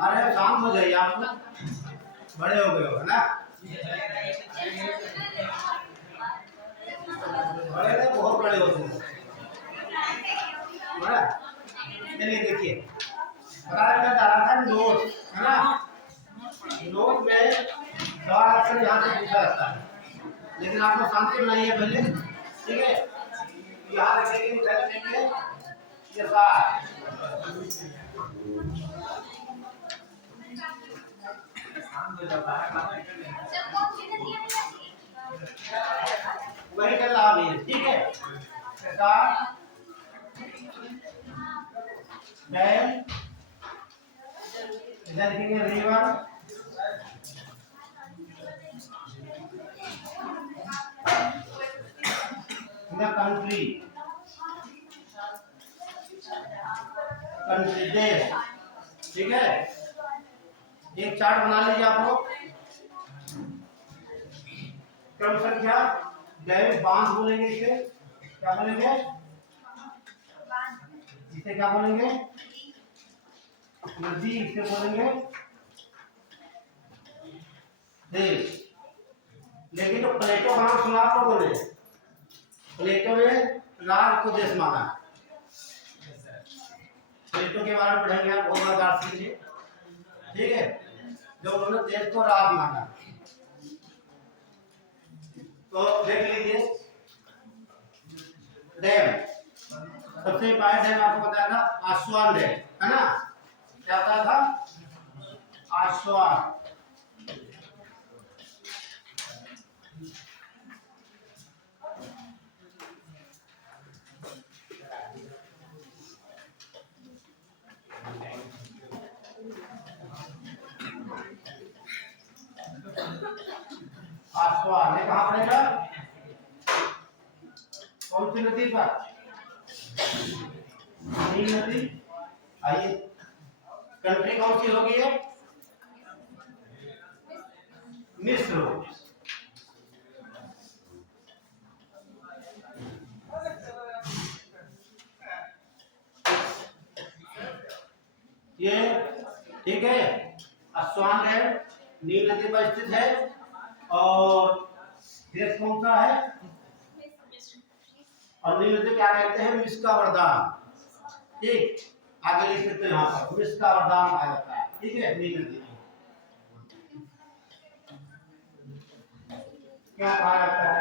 अरे शांत हो जाइए, आप ना बड़े हो गए हो, है ना? बड़े तो बहुत बड़े होते हैं, बड़ा। चलिए देखिए, बताया मैं जा रहा था नोट, है ना? नोट में सवाल अक्सर यहाँ से पूछा जाता है, लेकिन आप लोग शांति बनाइए पहले, ठीक है? यहाँ रखेंगे, इधर रखेंगे, ये सात वही चल रहा है, ठीक है? सात बैल, इधर लिखेंगे रिवर, इधर कंट्री, कंट्री देश, ठीक है? एक चार्ट बना लीजिए आप लोग। क्रम संख्या दैविक बांध बोलेंगे, इसे क्या बोलेंगे? इसे क्या बोलेंगे? नदी, इसे बोलेंगे देश। लेकिन जो प्लेटो का नाम सुना आप लोगों ने, प्लेटो ने राज को देश माना। प्लेटो के बारे में पढ़ेंगे आप, बहुत बार सीखिए, ठीक है? जो उन्होंने देश को राज माना। तो देख लीजिए, डैम सबसे पहले डैम आपको बताया था आस्वान डैम, है ना? क्या बताया था? आस्वान। आस्वान ये कहाँ पड़ेगा? कौन सी नदी पर? नील नदी। आइए, कंट्री कौन सी होगी ये? मिस्र। ये ठीक है, आस्वान है, नील नदी पर स्थित है। और देश कौन सा है? और नील नदी क्या कहते हैं? मिस्र का वरदान, ठीक? आगे लिख सकते हैं यहाँ पर, मिस्र का वरदान कहा जाता है, ठीक है? नील नदी क्या कहा जाता है?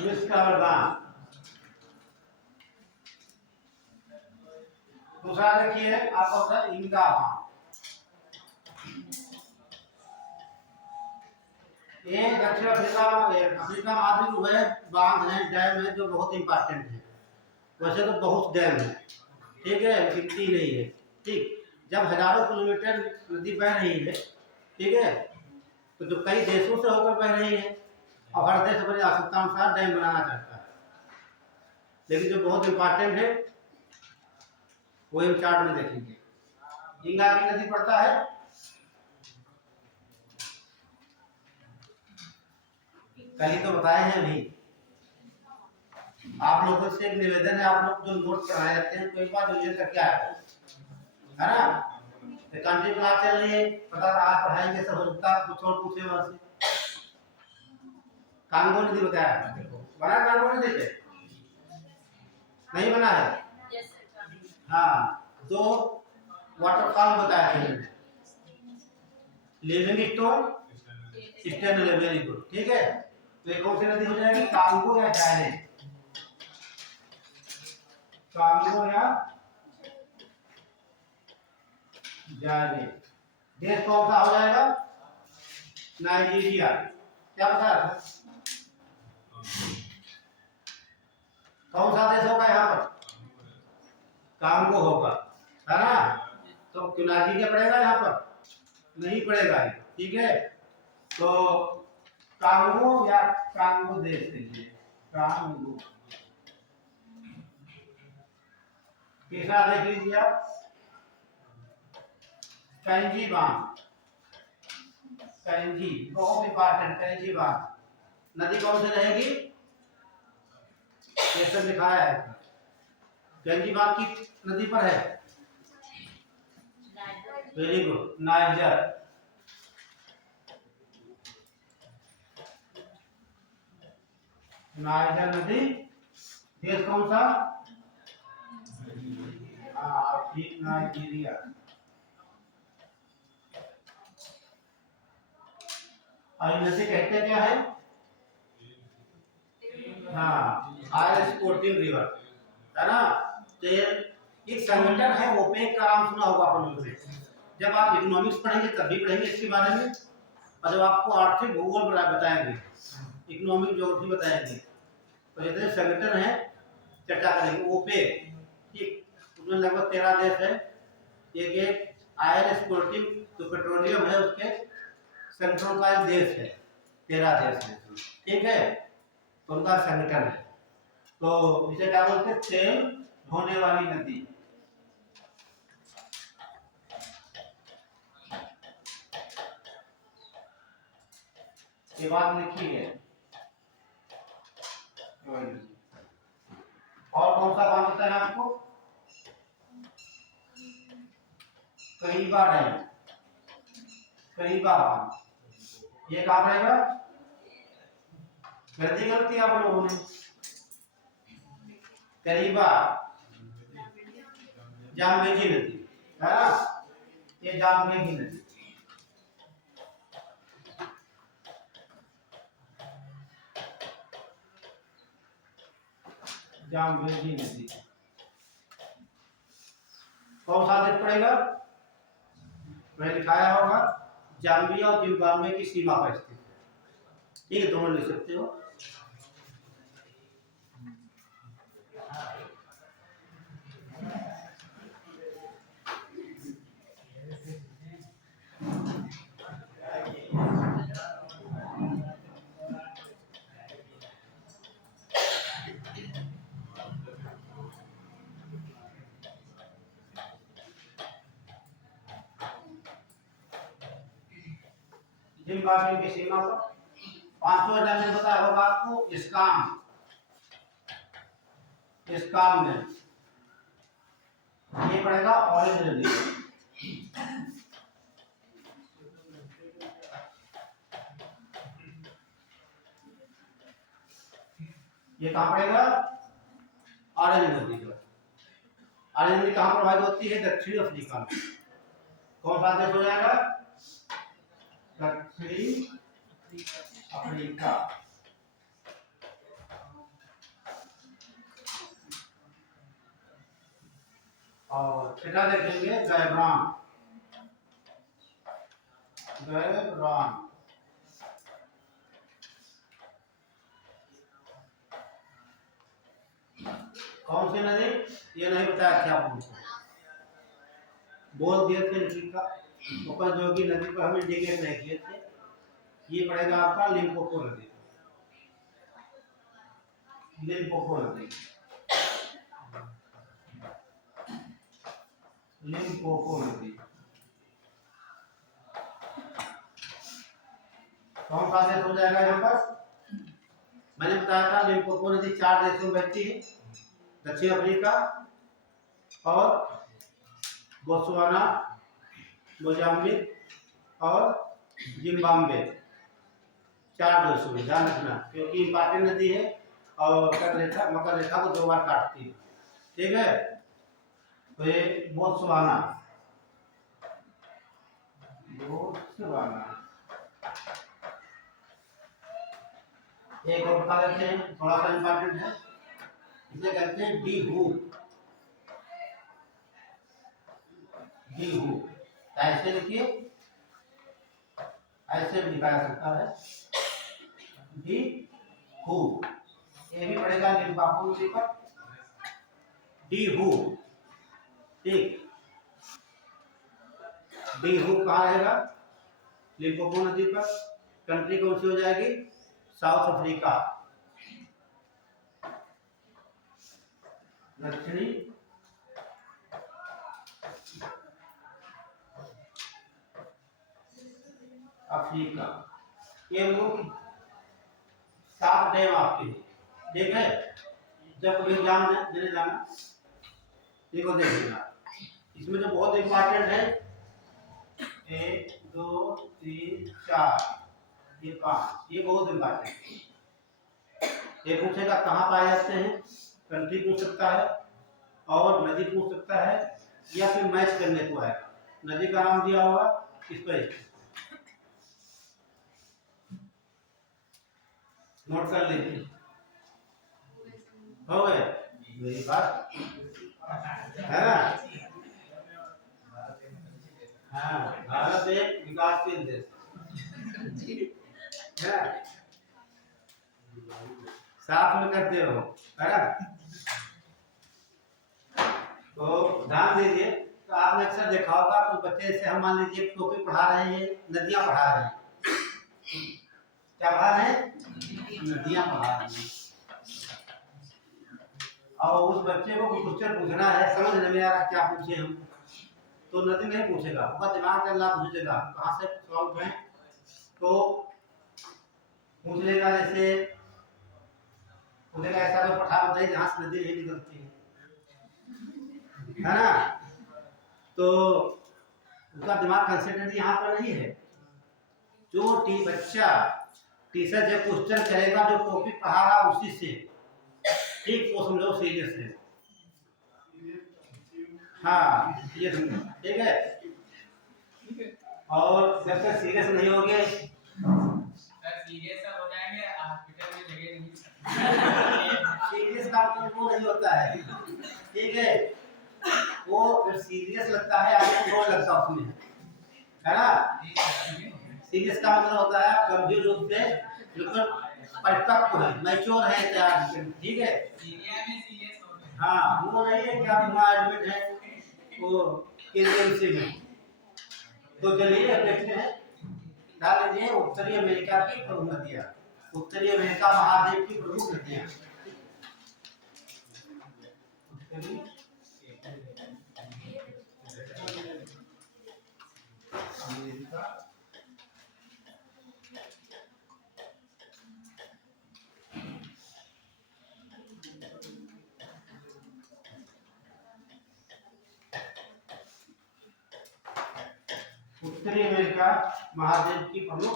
मिस्र का वरदान। दूसरा देखिए, आपका इनका ये दक्षिण अफ्रीका महाद्वीप में बांध है, डैम है, जो बहुत इंपॉर्टेंट है। वैसे तो बहुत डैम है, ठीक है, गिनती नहीं है, ठीक? जब हजारों किलोमीटर नदी बह रही है, ठीक है, तो जो कई देशों से होकर बह रही है, और हर देश अपनी आवश्यकता अनुसार डैम बनाना चाहता है, लेकिन जो बहुत इंपॉर्टेंट है वो हम चार्ट में देखेंगे। इंगा की नदी पड़ता है, कल ही तो बताए हैं अभी। आप लोगों से एक निवेदन है, आप लोग जो नोट कराए जाते हैं, कोई बात रिवीजन करके आए, है ना? तो कंट्री क्लास चल रही है, पता आज पढ़ाएंगे सब हो सकता है, कुछ और पूछे वहां से। कांगो नदी बताया, देखो बना कांगो नदी से नहीं बना है? हाँ, दो वाटरफॉल बताया थे, लिविंगस्टोन, स्टैंडले, वेरी गुड, ठीक है? तो ये कौन सी नदी हो जाएगी? कांगो या जायरे? कांगो या जायरे। देश कौन सा हो जाएगा? नाइजीरिया। क्या बताया था? कौन सा देश होगा यहाँ पर? कांगो होगा, है ना? तो क्यों नाइजीरिया पड़ेगा यहाँ पर? नहीं पड़ेगा, ठीक है? तो कांगो या कांगो देश लीजिए, कांगो। तीसरा देख लीजिए आप, कैंजी बांध, कैंजी बहुत इंपॉर्टेंट, कैंजी बांध। नदी कौन सी रहेगी? लोकेशन दिखाया है। गंजीबाग की नदी पर है। Very good, niger. नाइजर नदी। देश कौन सा? ठीक, नाइजीरिया। और नदी कहते क्या है? हाँ, हायर स्पोर्टिंग रिवर, है ना। तो एक संगठन है ओपेक का नाम सुना होगा अपन लोगों ने। जब आप इकोनॉमिक्स पढ़ेंगे तब भी पढ़ेंगे इसके बारे में, और जब आपको आर्थिक भूगोल बताएंगे, इकोनॉमिक ज्योग्राफी बताएंगे, तो जितने संगठन है चर्चा करेंगे। ओपेक, ठीक, उसमें लगभग 13 देश है। एक आयल स्पोर्टिंग जो पेट्रोलियम है उसके संगठनों का देश है, 13 देश है, ठीक है। तो उनका संगठन है। तो इसे क्या बोलते हैं? तेल ढोने वाली नदी। ये बात लिखी है। और कौन सा काम होता है आपको? करीबा डैम, करीबा बांध। ये काम रहेगा। गलती गलती आप लोगों ने। करीबा जामबेजी नदी, है ना। ये जामबेजी नदी, जामबेजी नदी। कौन सा देश पड़ेगा? मैंने लिखाया होगा जाम्बिया और जिम्बाब्वे की सीमा पर स्थित है। ठीक है, दोनों लिख सकते हो। जिम्बाब्वे की सीमा पर 500 डैमेज बताया होगा आपको। इसकाम, इसकाम में ये पड़ेगा ऑरेंज नदी। ये कहां पड़ेगा? ऑरेंज नदी पर। ऑरेंज नदी कहां प्रवाहित होती है? दक्षिणी अफ्रीका में। कौन सा देश हो जाएगा? दक्षिणी अफ्रीका। और छठा देखेंगे गैब्रान, गैब्रान। कौन सी नदी? ये नहीं बताया क्या आपको, बोल दिए थे नदी का ऊपर जोगी नदी पर हम इंडिकेट नहीं किए थे। ये पड़ेगा आपका लिम्पोपो नदी, लिम्पोपो नदी, लिम्पोपो नदी। कौन सा देश हो जाएगा यहाँ पर? मैंने बताया था लिम्पोपो नदी 4 देशों में बहती है। दक्षिण अफ्रीका और बोत्सवाना, मोजाम्बिक और जिम्बाब्वे, 4 देशों में। ध्यान रखना क्योंकि इंपॉर्टेंट नदी है और मकर रेखा को 2 बार काटती है, ठीक है। तो ये बोत्सवाना, बोत्सवाना। एक और बता देते हैं, थोड़ा सा इंपॉर्टेंट है, इसे कहते हैं डीहू। डीहू ऐसे लिखिए, ऐसे भी लिखा जा सकता है डीहू। ये भी पड़ेगा लिम्पोपो नदी पर, डीहू, ठीक। डीहू कहाँ रहेगा? लिम्पोपो नदी पर। कंट्री कौन सी हो जाएगी? साउथ अफ्रीका, दक्षिणी अफ्रीका। ये लोग 7 डैम आपके, ठीक है। जब कभी एग्जाम देने जाना, देखो देखिएगा, इसमें जो बहुत इंपॉर्टेंट है 1 2 3 4 ये 5, ये बहुत इंपॉर्टेंट है। ये पूछेगा कहाँ पाए जाते हैं, कंट्री पूछ सकता है और नदी पूछ सकता है, या फिर मैच करने को आएगा। नदी का नाम दिया होगा इस पर नोट कर लीजिए। हो गए मेरी बात है ना। हाँ, भारत एक विकासशील देश है, साथ में करते हो है ना। तो ध्यान दीजिए, तो आपने अक्सर देखा होगा तो बच्चे से हम मान लीजिए टोपी पढ़ा रहे हैं, नदियां पढ़ा रहे हैं, क्या पढ़ा रहे हैं, नदियां पढ़ा रहे हैं, और उस बच्चे को क्वेश्चन पूछना है, समझ नहीं आ रहा क्या पूछे हम, तो नदी नहीं पूछेगा, उसका दिमाग का लाभ पूछेगा कहाँ से सॉल्व है, तो पूछ लेगा। जैसे पूछेगा ऐसा कोई पठार बताइए जहाँ से नदी नहीं निकलती है ना, तो उसका दिमाग कंसंट्रेट यहाँ पर नहीं है। जो बच्चा टीचर जब क्वेश्चन करेगा जो टॉपिक पढ़ा रहा उसी से, ठीक, वो समझो सीरियस है। हाँ ये समझो, ठीक है। और जब तक सीरियस नहीं हो गए, सीरियस हो जाएंगे हॉस्पिटल में जगह नहीं, सीरियस का मतलब वो नहीं होता है, ठीक है। वो जब सीरियस लगता है आपको रोल लगता है उसमें, है ना। सीरियस का मतलब होता है आप गंभीर रूप से बिल्कुल परिपक्व है, मैच्योर है, तैयार, ठीक है। हाँ, वो नहीं है कि आप वहाँ एडमिट है वो केजीएमसी में। तो चलिए अब देखते हैं, ध्यान दीजिए, उत्तरी अमेरिका की प्रमुख नदियाँ, उत्तरी अमेरिका महाद्वीप की प्रमुख नदियाँ। उत्तरी अमेरिका महाद्वीप की प्रमुख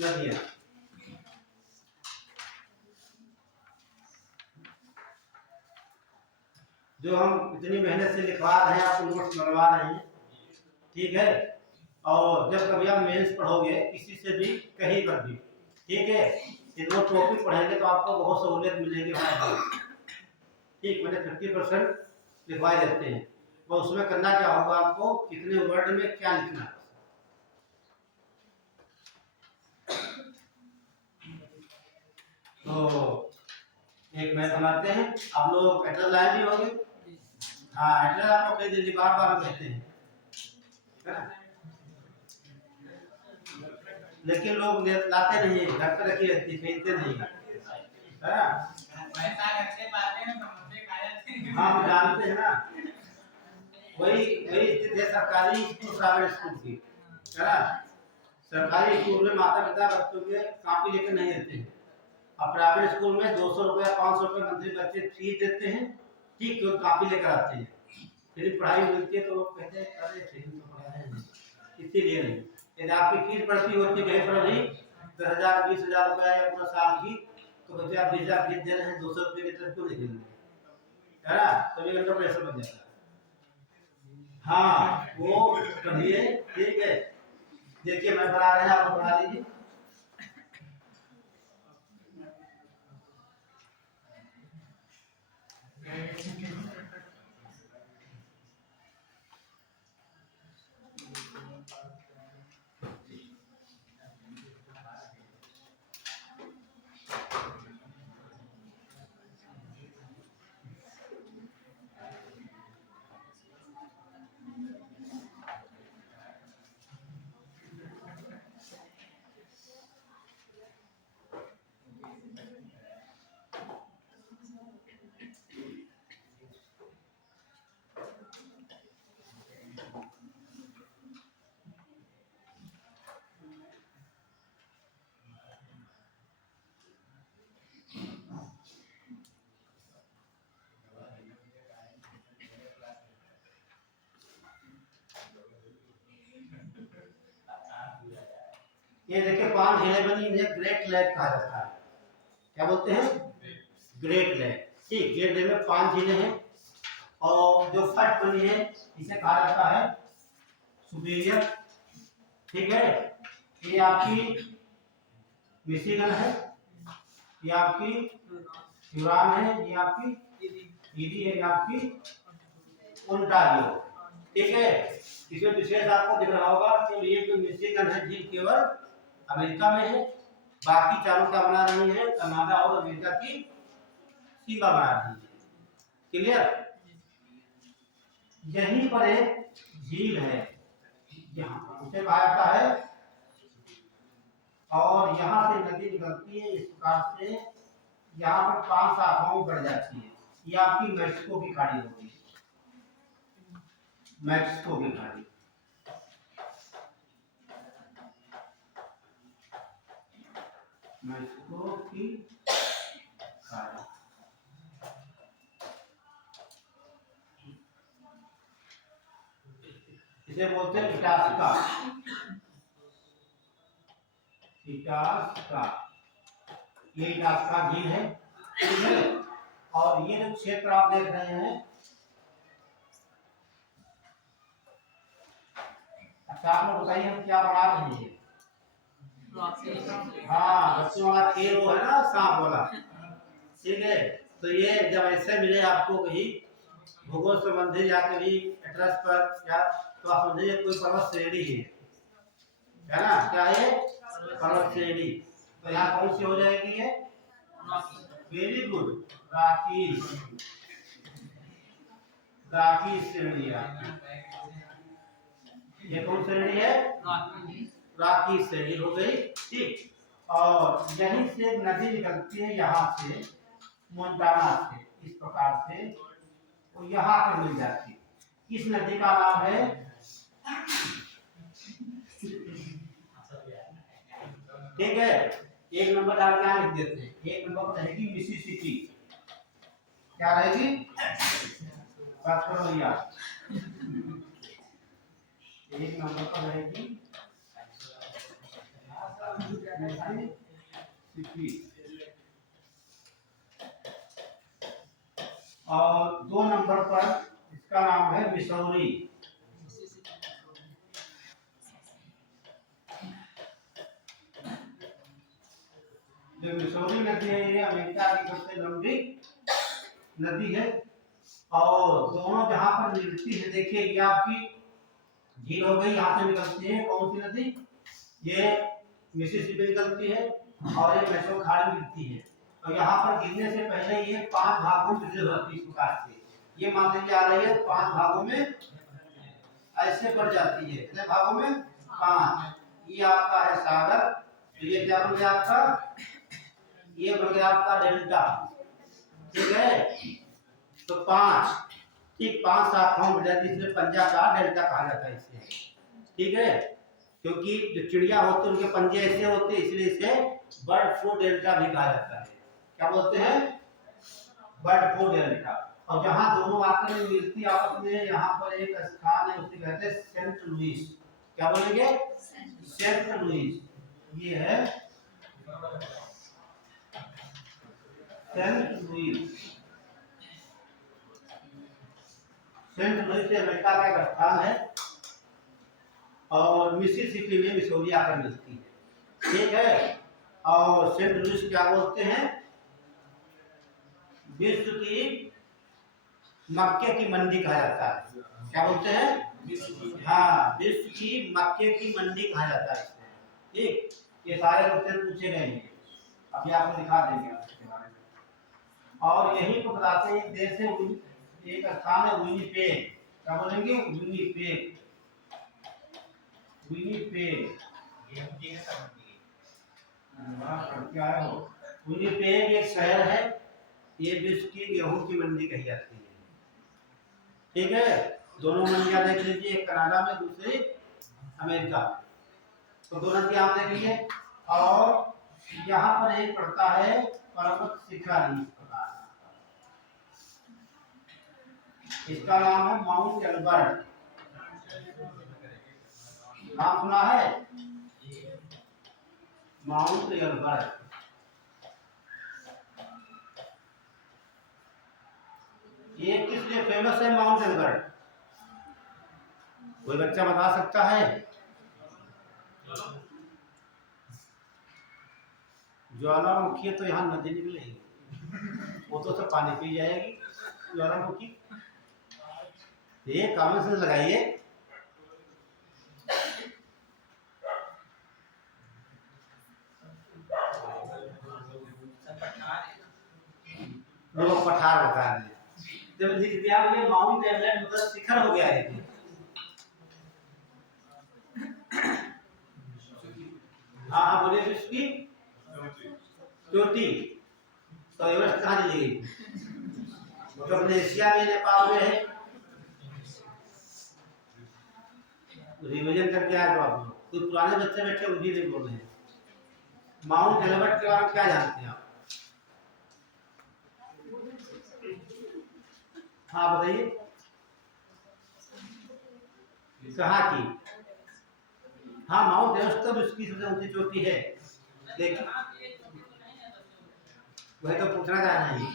नदियाँ, जो हम इतनी मेहनत से लिखवा रहे हैं, आपको नोट्स बनवा रहे हैं, ठीक है। और जब कभी आप मेंस पढ़ोगे किसी से भी कहीं पर भी, ठीक है, ये दो टॉपिक पढ़ेंगे तो आपको बहुत सहूलियत मिलेगी हमारे, ठीक। मैंने 50% लिखवाए देते हैं, और उसमें करना क्या होगा, आपको कितने वर्ड में क्या लिखना है। तो एक मैथ बनाते हैं, आप लोग एटलस लाए भी होंगे। हाँ, एटलस आप लोग कई दिन बार बार कहते हैं, लेकिन लोग लाते नहीं है, घर पे रखी रहती, खरीदते नहीं है, पैसा घर से पाते हैं ना, समोसे खा जाते हैं। हाँ, हम जानते हैं ना। वही वही स्थिति है सरकारी स्कूल, प्राइवेट स्कूल की, है ना। सरकारी स्कूल में माता पिता बच्चों के कॉपी लेकर नहीं देते हैं, अब प्राइवेट स्कूल में 200 रुपया 500 रुपया मंथली बच्चे फीस देते हैं, ठीक, तो कॉपी लेकर आते हैं, फिर पढ़ाई मिलती है तो कहते हैं अरे फिर तो पढ़ा है, इसीलिए नहीं। यदि आपकी फीस बढ़ती होती है कहीं पर भी 10,000 20,000 रुपया या पूरा साल की, तो बच्चे आप 20,000 फीस दे रहे हैं, 200 रुपये की तरफ क्यों नहीं देंगे, है ना। तो ये अंडर प्रेशर बन जाता है। हाँ, वो पढ़िए, ठीक है। देखिए मैं पढ़ा रहे हैं, आप पढ़ा लीजिए। ये देखिए 5 झीलें बनी, इन्हें ग्रेट लेक कहा जाता है। क्या बोलते हैं? Great lake. ठीक, ग्रेट लेक में 5 झीलें हैं और जो फर्स्ट बनी है इसे कहा जाता है सुपीरियर। ठीक है, ये आपकी मिशिगन है, ये आपकी ह्यूरॉन है, ये आपकी ईडी है, ये आपकी ओंटारियो। ठीक है, इसमें विशेष आपको दिख रहा होगा कि ये जो मिशिगन है झील केवल अमेरिका में है, बाकी चारों क्या बना रही है? कनाडा और अमेरिका की सीमा बना रही है। क्लियर? यहीं पर एक झील है, यहाँ उसे कहा जाता है, और यहाँ से नदी निकलती है इस प्रकार से, यहाँ पर 5 शाखाओं बढ़ जाती है। ये आपकी मैक्सिको की खाड़ी होगी, मैक्सिको की खाड़ी। मैक्सिको की खाड़ी इसे बोलते हैं इटास्का। इटास्का, ये इटास्का झील है। ठीक है, और ये जो क्षेत्र आप देख रहे हैं, अच्छा आप लोग बताइए हम क्या बना रहे हैं? हाँ, बच्चों वाला खेल वो है ना, सांप वाला। ठीक है, तो ये जब ऐसे मिले आपको कहीं भूगोल संबंधी या कभी एड्रेस पर, या तो आप समझिए कोई पर्वत श्रेणी है ना? क्या है? पर्वत श्रेणी। तो यहाँ कौन सी हो जाएगी ये? वेरी गुड, राकी। राकी श्रेणी ये कौन श्रेणी है? राकी श्रेणी हो गई। ठीक, और यहीं से नदी निकलती है, यहाँ से मोन्टाना से, इस प्रकार से वो यहाँ पर मिल जाती है। इस नदी का नाम है, ठीक है, एक नंबर डाल के लिख देते हैं। एक नंबर पर रहेगी मिसिसिपी। क्या रहेगी? बात करो भैया। एक नंबर पर रहेगी मिसिसिपी, और 2 नंबर पर इसका नाम है मिसौरी। जो मिसौरी नदी है ये अमेरिका की सबसे लंबी नदी है, और दोनों जहां पर मिलती है, देखिए ये आपकी झील हो गई, यहाँ से निकलती है कौन सी नदी? ये मिसिसिपी निकलती है, और ये मैक्सिको खाड़ी मिलती है। और यहाँ पर गिरने से पहले ये 5 भागों में विभाजित होती है। इस प्रकार से ये मान लीजिए आ रही है 5 भागों में, ऐसे बढ़ जाती है। कितने भागों में? 5। ये आपका है सागर, तो ये क्या बन गया आपका? ये बन गया आपका डेल्टा। ठीक है, तो 5, ठीक 5 शाखाओं में जाती है, इसलिए पंजा का डेल्टा कहा जाता है इसे। ठीक है, क्योंकि जो चिड़िया होते हैं उनके पंजे ऐसे होते हैं, इसलिए इसे बर्ड फ्लू डेल्टा भी कहा जाता है। क्या बोलते हैं? Bird flu delta. और जहां दोनों आकर मिलती है आपस में, यहाँ पर एक स्थान है, उसे कहते हैं सेंट लुइस। क्या बोलेंगे? Saint Louis. ये है Saint Louis. Saint Louis America का एक स्थान है, और मिसिसिपी में मिसौरी आकर मिलती है। ठीक है, और सेंट लुइस क्या बोलते हैं? विश्व की मक्के की मंडी कहा जाता है। क्या बोलते हैं? हाँ, विश्व की मक्के की मंडी कहा जाता है। ठीक, ये सारे क्वेश्चन पूछे गए हैं, अभी आपको दिखा देंगे उसके बारे में। और यही को बताते हैं देश है, एक स्थान है विनिपेग। क्या बोलेंगे? विनिपेग। विनिपेग क्या है वो? विनिपेग एक शहर है, ये विश्व की गेहूं की मंडी कही जाती है। ठीक है, दोनों मंडियां देख लीजिए, एक कनाडा में, दूसरी अमेरिका में। तो दोनों की आप देख लीजिए, और यहाँ पर एक पड़ता है पर्वत शिखर, इस प्रकार इसका नाम है माउंट एल्बर्ट। नाम सुना है? Mount Elbert. ये किस लिए फेमस है माउंट एल्बर्ट? कोई बच्चा बता सकता है? ज्वालामुखी तो यहाँ नदी निकलेगी, वो तो सब पानी पी जाएगी ज्वालामुखी। ये कॉमन सेंस लगाइए। लोग पठार बता रहे हैं। जब लिख दिया ये माउंट एवरेस्ट मतलब शिखर हो गया है। हाँ हाँ बोलिए। इसकी चोटी तो एवरेस्ट कहाँ चली गई? तो अपने एशिया में नेपाल में है। रिवीजन करके आए तो आप लोग, कोई पुराने बच्चे बैठे वो भी नहीं बोल रहे हैं। माउंट एल्बर्ट के बारे में क्या जानते हैं आप? हाँ बताइए। कहाँ की? हाँ माउंट एवरेस्ट तो उसकी सबसे ऊंची चोटी है, लेकिन वही तो पूछना चाह रहे हैं।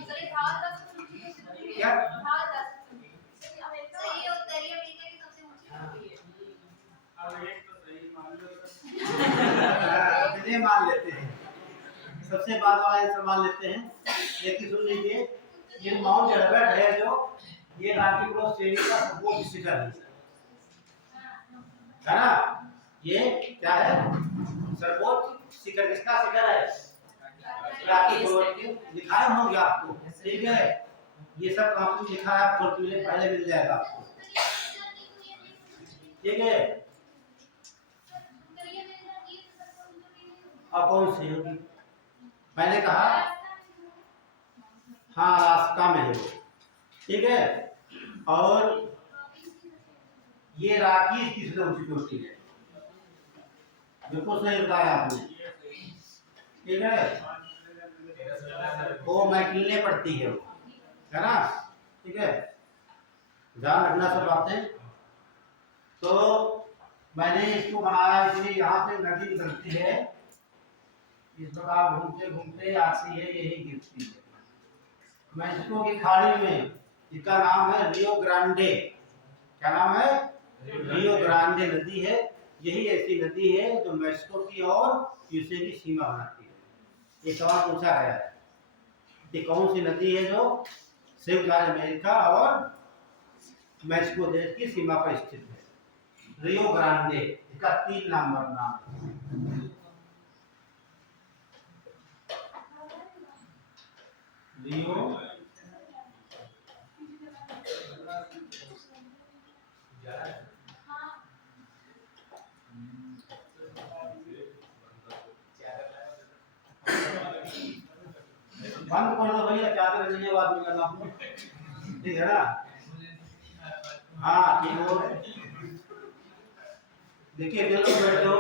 क्या? मान लेते हैं, सबसे बाद वाला आंसर मान लेते हैं, लेकिन सुन लीजिए ये माउंट एल्बर्ट है जो ये रॉकी क्रॉस श्रेणी का सर्वोच्च शिखर है ना? ये क्या है? सर्वोच्च शिखर। किसका शिखर है? रॉकी क्रॉस के। दिखाए होंगे आपको, ठीक है? ये सब आपको लिखा है, फॉर्मूले पहले मिल जाएगा आपको, ठीक है? अब कौन सी होगी? मैंने कहा हाँ अलास्का में है, ठीक है? और ये रॉकीज की सबसे ऊंची चोटी है, बिल्कुल सही बताया आपने, ठीक है? वो मैकिन्ले पड़ती है ना? ठीक है, ध्यान रखना सब बातें। तो मैंने इसको बनाया इसलिए यहाँ से नदी निकलती है, इस प्रकार घूमते घूमते आती है, यही गिरती है मैक्सिको की खाड़ी में। इसका नाम है रियो ग्रांडे। क्या नाम है? रियो ग्रांडे नदी है। यही ऐसी नदी है जो मैक्सिको की और यूएसए की सीमा बनाती है। ये सवाल पूछा गया है कि कौन सी नदी है जो संयुक्त राज्य अमेरिका और मैक्सिको देश की सीमा पर स्थित है? Rio Grande. इसका 3 नंबर नाम है। रियो बंद कर दो भैया, चादर नहीं बात नहीं करना, ठीक है ना? हाँ ठीक हो। देखिए बैठो,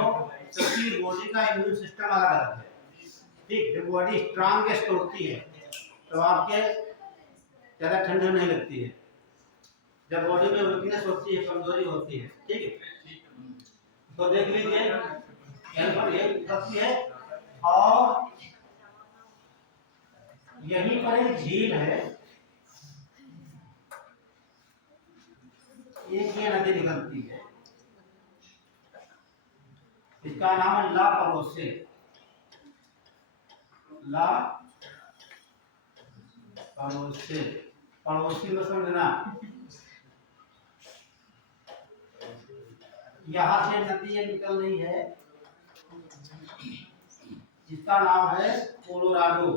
सबकी बॉडी का इम्यून सिस्टम अलग अलग है, ठीक? जब बॉडी स्ट्रांगेस्ट होती है तो आपके ज्यादा ठंड नहीं लगती है। जब बॉडी में वीकनेस होती है, कमजोरी होती है, ठीक है? तो देख लीजिए यहाँ पर ये सबकी है, और यहीं पर एक झील है, एक ये नदी निकलती है, इसका नाम है ला परोसे। ला परोसे, पड़ोसी में समझना। यहाँ से नदी ये निकल रही है, जिसका नाम है कोलोराडो।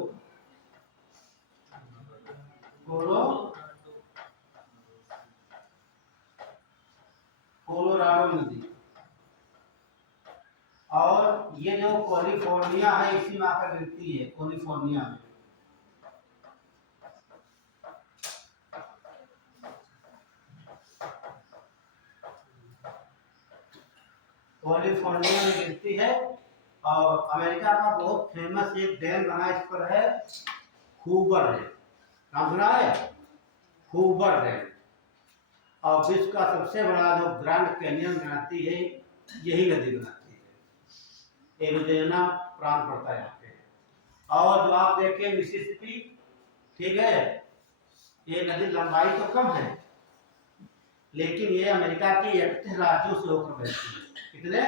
कोलोराडो नदी। और ये जो कैलिफोर्निया है इसी में आकर गिरती है, कैलिफोर्निया में। कैलिफोर्निया में गिरती है। और अमेरिका का बहुत फेमस एक डैम बना इस पर है, हूवर डैम। नाम सुना है? Hoover dam. और विश्व का सबसे बड़ा जो ग्रैंड कैनियन बनाती है, यही नदी बनाती है। एरिज़ोना प्रांत पड़ता है यहाँ पे। और जो आप देखें मिसिसिपी, ठीक है, ये नदी लंबाई तो कम है, लेकिन ये अमेरिका के 31 राज्यों से होकर बहती है। कितने?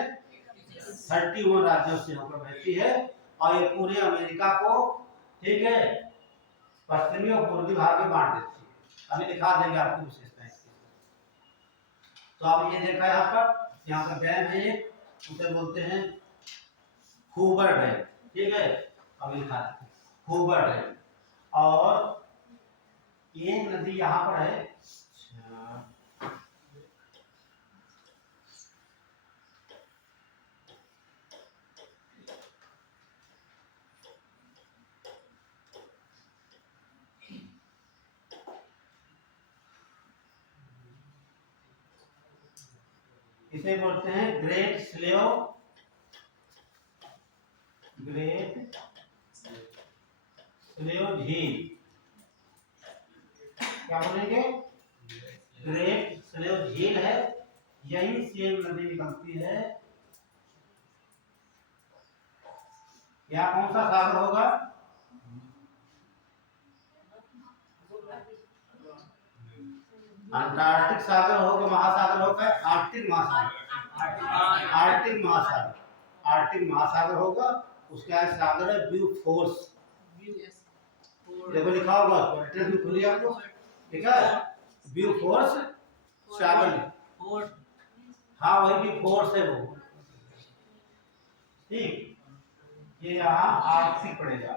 31 राज्यों से होकर बहती है। और ये पूरे अमेरिका को, ठीक है, पश्चिमी और पूर्वी भाग में बांट देती है। अभी दिखा देंगे आपको विशेषताएं इसकी। तो आप ये देखा यहाँ पर डैम है, उसे बोलते हैं हूवर डैम, ठीक है, अभी लिखा है हूवर डैम। और ये नदी यहाँ पर है, इसे बोलते हैं ग्रेट स्लेव झील। क्या बोलेंगे? ग्रेट स्लेव झील है, यही से नदी निकलती है। यहाँ कौन सा सागर होगा? अंटार्कटिक सागर होगा, महासागर होगा, आर्कटिक महासागर, आर्कटिक महासागर, आर्कटिक महासागर होगा। उसके आगे सागर है ब्लू फोर्स, देखो लिखा होगा एड्रेस में खुली आपको, ठीक है, ब्लू फोर्स सागर, हाँ वही भी फोर्स है वो, ठीक। ये यहाँ आर्कटिक पड़ेगा,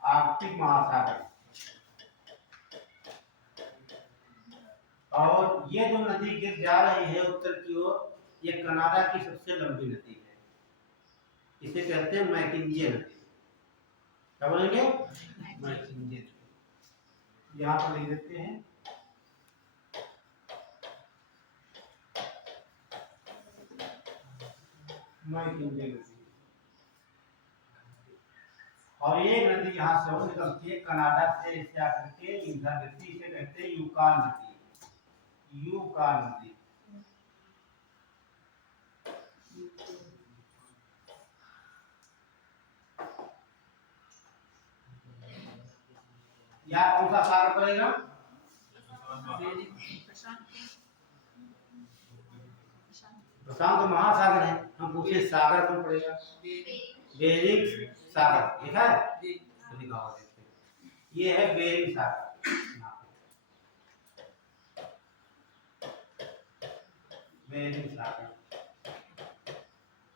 आर्कटिक महासागर। और ये जो नदी गिर जा रही है उत्तर की ओर, ये कनाडा की सबसे लंबी नदी है, इसे कहते हैं मैकिंजे नदी। क्या बोलेंगे? मैकिंजे नदी। यहाँ पर लिख देते हैं मैकिंजे नदी। और ये नदी यहाँ से हो निकलती है कनाडा से, इसे आकर के इधर गिरती, इसे कहते हैं यूकान नदी, यूकान नदी। यहाँ कौन सा सागर पड़ेगा? प्रशांत महासागर है, हम पूछे सागर कौन पड़ेगा? बेरिंग सागर, ठीक है, लिखा हुआ देखिए, ये है बेरिंग सागर। बेरिंग सागर,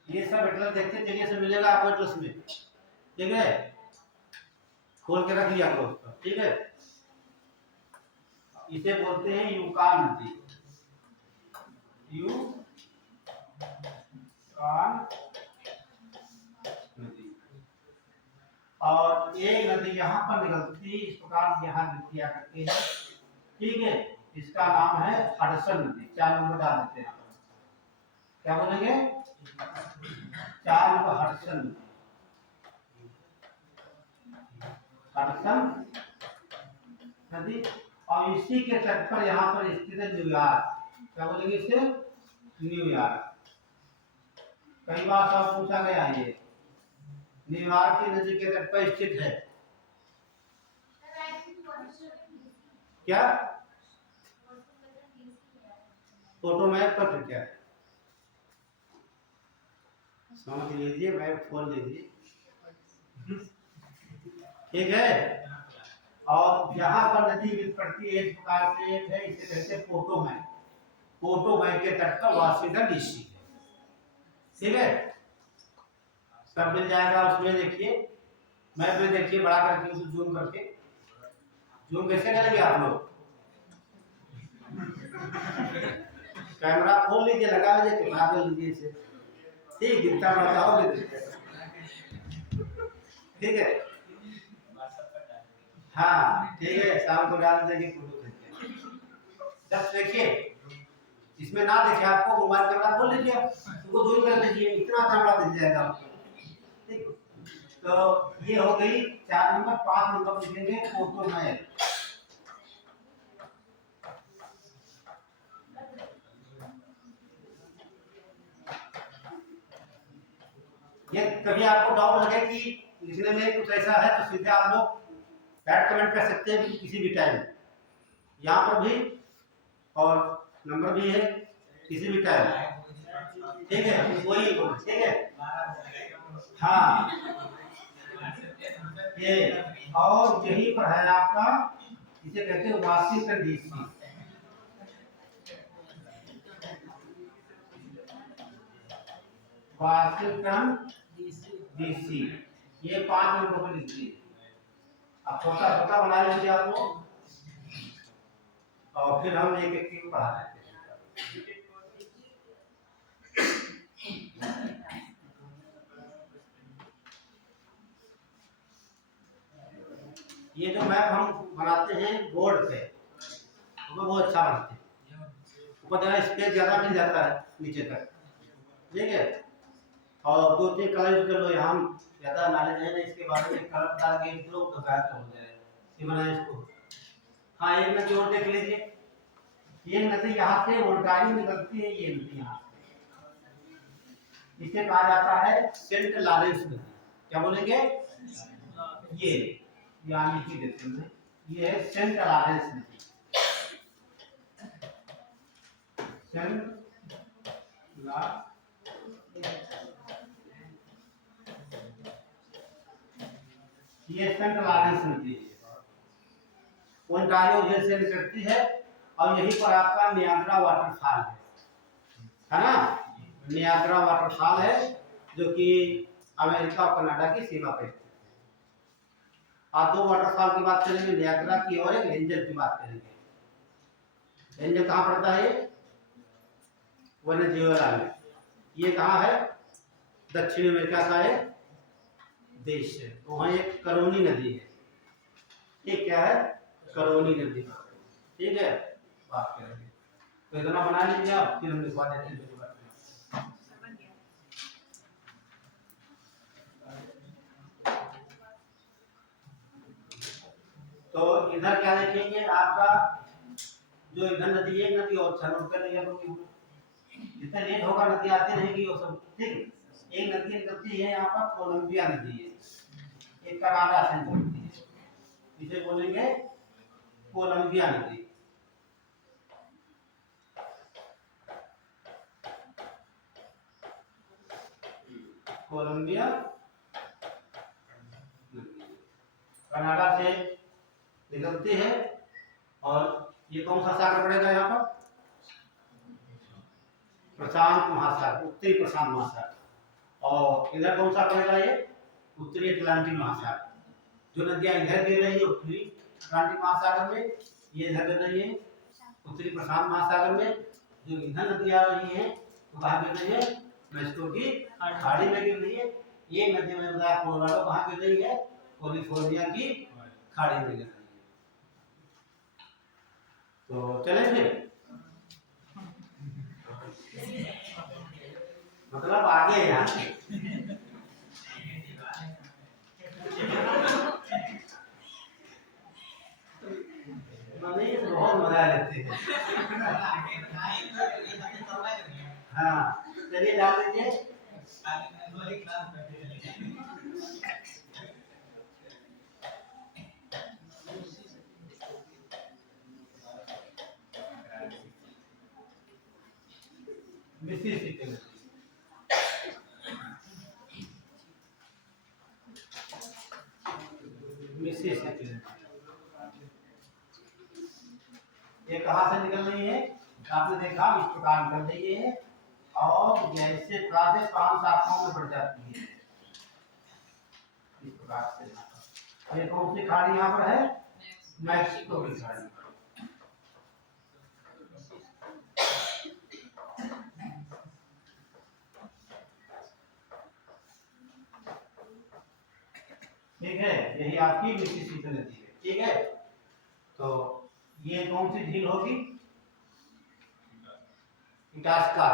ये सब एड्रेस देखते चलिए, सब मिलेगा आपको एड्रेस में, ठीक है, खोल के रख लिया करो उसको, ठीक है। इसे बोलते हैं यूकान नदी, यूकान नदी। और एक नदी यहाँ पर निकलती है, इस प्रकार यहाँ निकलिया करती है, ठीक है, इसका नाम है हडसन नदी। 4 नंबर डाल देते हैं, क्या बोलेंगे? 4 नंबर हडसन नदी, हडसन नदी। और इसी के तट पर यहाँ पर स्थित है न्यूयॉर्क। क्या बोलेंगे इसे? न्यूयॉर्क। कई बार सब पूछा गया है, ये न्यूयॉर्क की नदी के तट पर स्थित है। क्या फोटो मैप पर क्या है? समझ लीजिए, मैप खोल लीजिए, ठीक है। और यहाँ पर नदी मिल पड़ती है इस प्रकार से, एक है, इसे कहते हैं पोटोमैक। पोटोमैक के तट पर वाशिंगटन डीसी है, ठीक है, सब मिल जाएगा उसमें। देखिए मैप में, देखिए बड़ा करके उसे जूम करके, जूम कैसे करेंगे आप लोग? कैमरा खोल लीजिए, लगा लीजिए, कैमरा कर लीजिए इसे, ठीक, जितना बड़ा चाहोगे, ठीक है, हाँ ठीक है, शाम को डाल देंगे फोटो खींच के। जब देखिए इसमें ना देखे आपको, मोबाइल कैमरा खोल लीजिए, उसको दूर कर लीजिए, इतना कैमरा दिख जाएगा आपको, ठीक। तो ये हो गई 4 नंबर। 5 नंबर लिखेंगे पोटोमैक। ये कभी आपको डाउट लगे कि लिखने में कुछ ऐसा है तो सीधे आप लोग ऐड कमेंट कर सकते हैं किसी भी टाइम, यहाँ पर भी, और नंबर भी है किसी भी टाइम, ठीक है, कोई ठीक है। हाँ ये, और यही पर है आपका, इसे कहते हैं वाशिंगटन डीसी। वाशिंगटन डीसी, ये 5 नंबर पर लिखती है। अब छोटा छोटा बना लीजिए आप लोग, और फिर हम एक एक की पढ़ा देते हैं। ये जो मैप हम बनाते हैं बोर्ड पे, वो बहुत अच्छा बनाते हैं, ऊपर जरा स्पेस ज़्यादा मिल जाता है नीचे तक, ठीक है। और 2-3 कलर यूज कर लो, यहाँ ज़्यादा नॉलेज है ना इसके बारे में, कलर डाल के लोग तो गायब हो जाए, ये बनाए इसको। हाँ एक नदी और देख लीजिए, ये नदी यहाँ से ओल्टारी में निकलती है, ये नदी यहाँ से, इसे कहा जाता है सेंट लॉरेंस नदी। क्या बोलेंगे? ये यानी कि देते हैं, ये है सेंट लॉरेंस नदी, सेंट ये सेंट लॉरेंस नदी ओंटारियो जेल से निकलती है, और यहीं पर आपका नियाग्रा वाटरफॉल है ना, नियाग्रा वाटरफॉल है जो कि अमेरिका और कनाडा की सीमा पे है। आज 2 वाटरफॉल की बात करेंगे, नियाग्रा की और एक एंजल की बात करेंगे। एंजल कहाँ पड़ता है? वेनेजुएला में। ये कहाँ है? दक्षिण अमेरिका का एक देश है, तो वहाँ एक करोनी नदी है। ये क्या है? करोनी नदी, ठीक है, बात करेंगे। तो इतना बना लीजिए आप, फिर हम लिखवा देते हैं। तो इधर क्या देखेंगे, आपका जो इधर नदी, एक नदी और नोट कर लिया, जितना लेट होगा नदी आती रहेगी वो सब, ठीक। एक नदी निकलती है यहाँ पर, कोलंबिया नदी है, एक कनाडा से निकलती है, इसे बोलेंगे कोलंबिया नदी। कोलंबिया कनाडा से निकलती है, और ये कौन सा सागर पड़ेगा यहाँ पर? प्रशांत महासागर, उत्तरी प्रशांत महासागर। और इधर कौन सा पड़ेगा? ये उत्तरी अटलांटिक महासागर। जो नदियां इधर गिर रही है उत्तरी अटलांटिक महासागर में, ये इधर गिर रही है उत्तरी प्रशांत महासागर में। जो इधर नदियां आ रही हैं तो कहाँ गिर रही है? मेक्सिको की खाड़ी में गिर रही है। ये नदी में बताया कोलोराडो कहाँ गिर रही है? कैलिफोर्निया की खाड़ी में गिर रही है। तो चलेंगे, मतलब आगे यहाँ बहुत मजा लेते हैं। हाँ चलिए डाल दीजिए। मिसिसिपी ये कहाँ से निकल रही है? आपने देखा इस प्रकार निकल रही है, और जैसे प्रातः 5 शाखाओं में बढ़ जाती है इस प्रकार से। ये कौन सी खाड़ी यहाँ पर है? मैक्सिको की खाड़ी। ठीक है, यही आपकी मिसिसिपी नदी है, ठीक है। तो ये कौन सी झील होगी? इटास्का,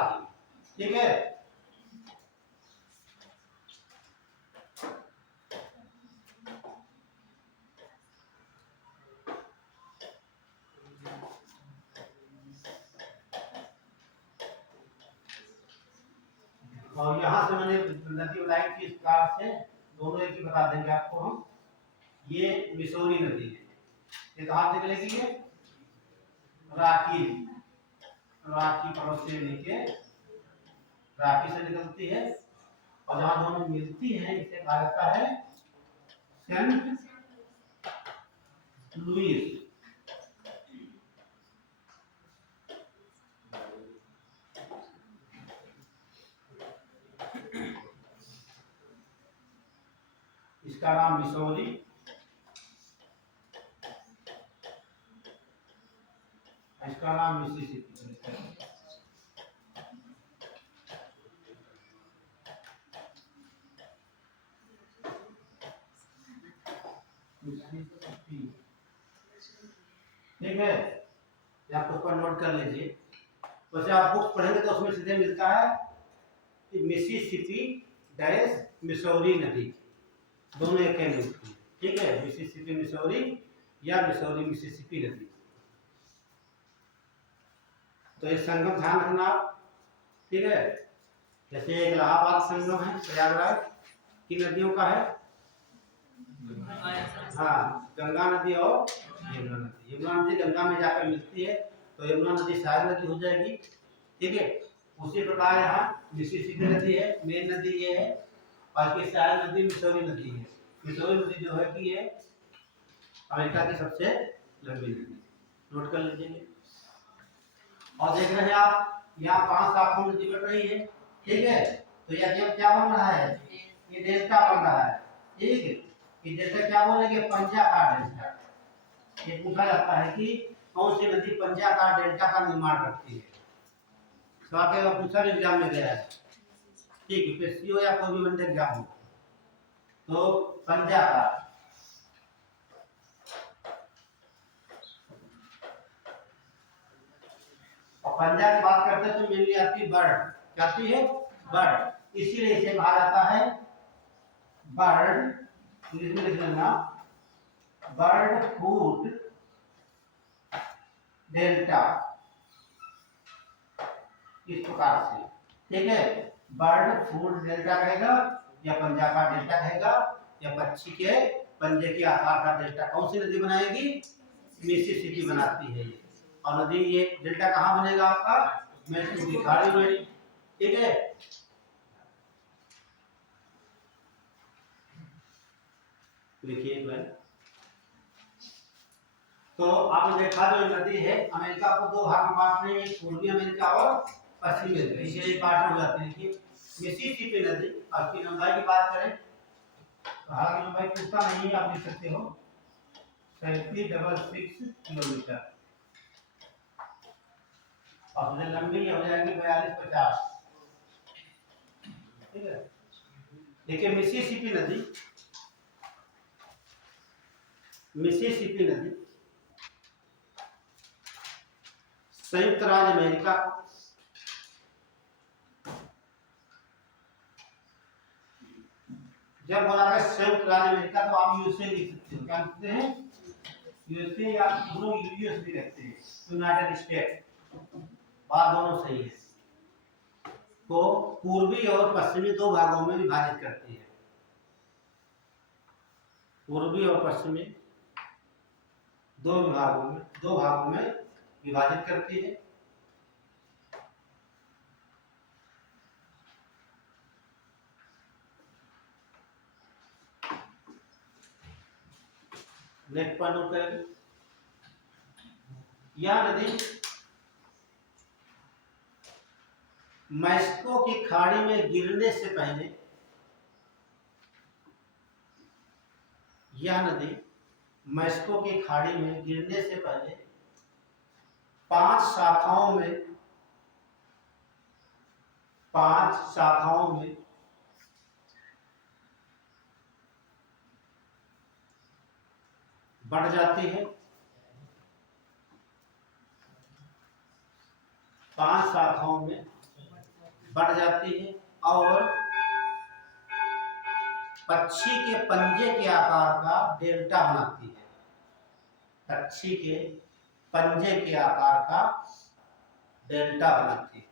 ठीक है। और यहाँ से मैंने नदी बताई थी, इस कार से दोनों एक ही बता देंगे आपको हम। ये मिसौरी नदी है, ये कहाँ से निकलेगी? ये रांची, रांची पड़ोस से लेके रांची से निकलती है, और जहाँ दोनों मिलती है इसे कहा जाता है सेंट लुइस। इसका नाम मिसौरी, इसका नाम मिसिसिपी। ठीक है, आप उसको नोट कर लीजिए। वैसे आप बुक पढ़ेंगे तो उसमें सीधे मिलता है कि मिसिसिपी डैश मिसौरी नदी, दोनों एक ही मिलती है। ठीक है, मिसिसिपी मिसौरी या मिसौरी मिसिसिपी नदी। तो ये संगम ध्यान रखना आप। ठीक है, जैसे एक इलाहाबाद संगम है प्रयागराज की नदियों का है, हाँ, गंगा नदी और यमुना नदी। यमुना नदी गंगा में जाकर मिलती है तो यमुना नदी सहायक नदी हो जाएगी। ठीक है, उसी प्रकार यहाँ मिसिसिपी नदी है, मेन नदी ये है, और इसकी सहायक नदी मिसौरी नदी है। मिसौरी नदी जो है कि ये अमेरिका की सबसे लंबी नदी, नोट कर लीजिए। और देख रहे हैं आप यहाँ 5 शाखाओं में निकल रही है। ठीक है, तो यह क्या बन रहा है? ये डेल्टा बन रहा है। ठीक है, ये डेल्टा क्या बोलेंगे? पंजाकार डेल्टा। ये पूछा जाता है कि कौन सी नदी पंजाकार डेल्टा का निर्माण करती है। सवाल का पूछा एग्जाम में गया है। ठीक है, पीएससी हो या कोई भी वन एग्जाम हो, तो पंजाकार। और पंजा की बात करते हैं तो मेनली आती है बर्ड, क्या आती है? बर्ड, इसीलिए इसे कहा जाता है बर्ड, इंग्लिश में लिख लेना, बर्ड फूड डेल्टा, इस प्रकार से। ठीक है, बर्ड फूड डेल्टा कहेगा, या पंजाकार डेल्टा कहेगा, या पक्षी के पंजे के आकार का डेल्टा। कौन सी नदी बनाएगी? मिसिसिपी बनाती है ये। और नदी ये डेल्टा कहाँ बनेगा आपका? मैसूर की खाड़ी में। ठीक है, देखिए तो आपने देखा जो नदी है अमेरिका को 2 भाग में बांटने, एक पूर्वी अमेरिका और पश्चिमी अमेरिका, इसे पार्ट हो जाते हैं। देखिए मिसिसिपी नदी, आपकी लंबाई की बात करें तो हालांकि लंबाई पूछता नहीं, आप लिख सकते हो 3766 किलोमीटर, और लंबी हो जाएगी 4250। ठीक है, देखिए मिसिसिपी नदी, मिसिसिपी नदी संयुक्त राज्य अमेरिका, जब बोला गया संयुक्त राज्य अमेरिका तो आप यूएसए लिख सकते हो। क्या लिखते हैं? यूएसए, या दोनों यूएस भी लिखते हैं, यूनाइटेड स्टेट, बात दोनों सही है। को पूर्वी और पश्चिमी 2 भागों में विभाजित करती है, पूर्वी और पश्चिमी 2 भागों में विभाजित करती है। नेक्स्ट पॉइंट नोट करेंगे, यह नदी मैक्सिको की खाड़ी में गिरने से पहले, यह नदी मैक्सिको की खाड़ी में गिरने से पहले 5 शाखाओं में बढ़ जाती है। 5 शाखाओं में बढ़ जाती है और पक्षी के पंजे के आकार का डेल्टा बनाती है। पक्षी के पंजे के आकार का डेल्टा बनाती है।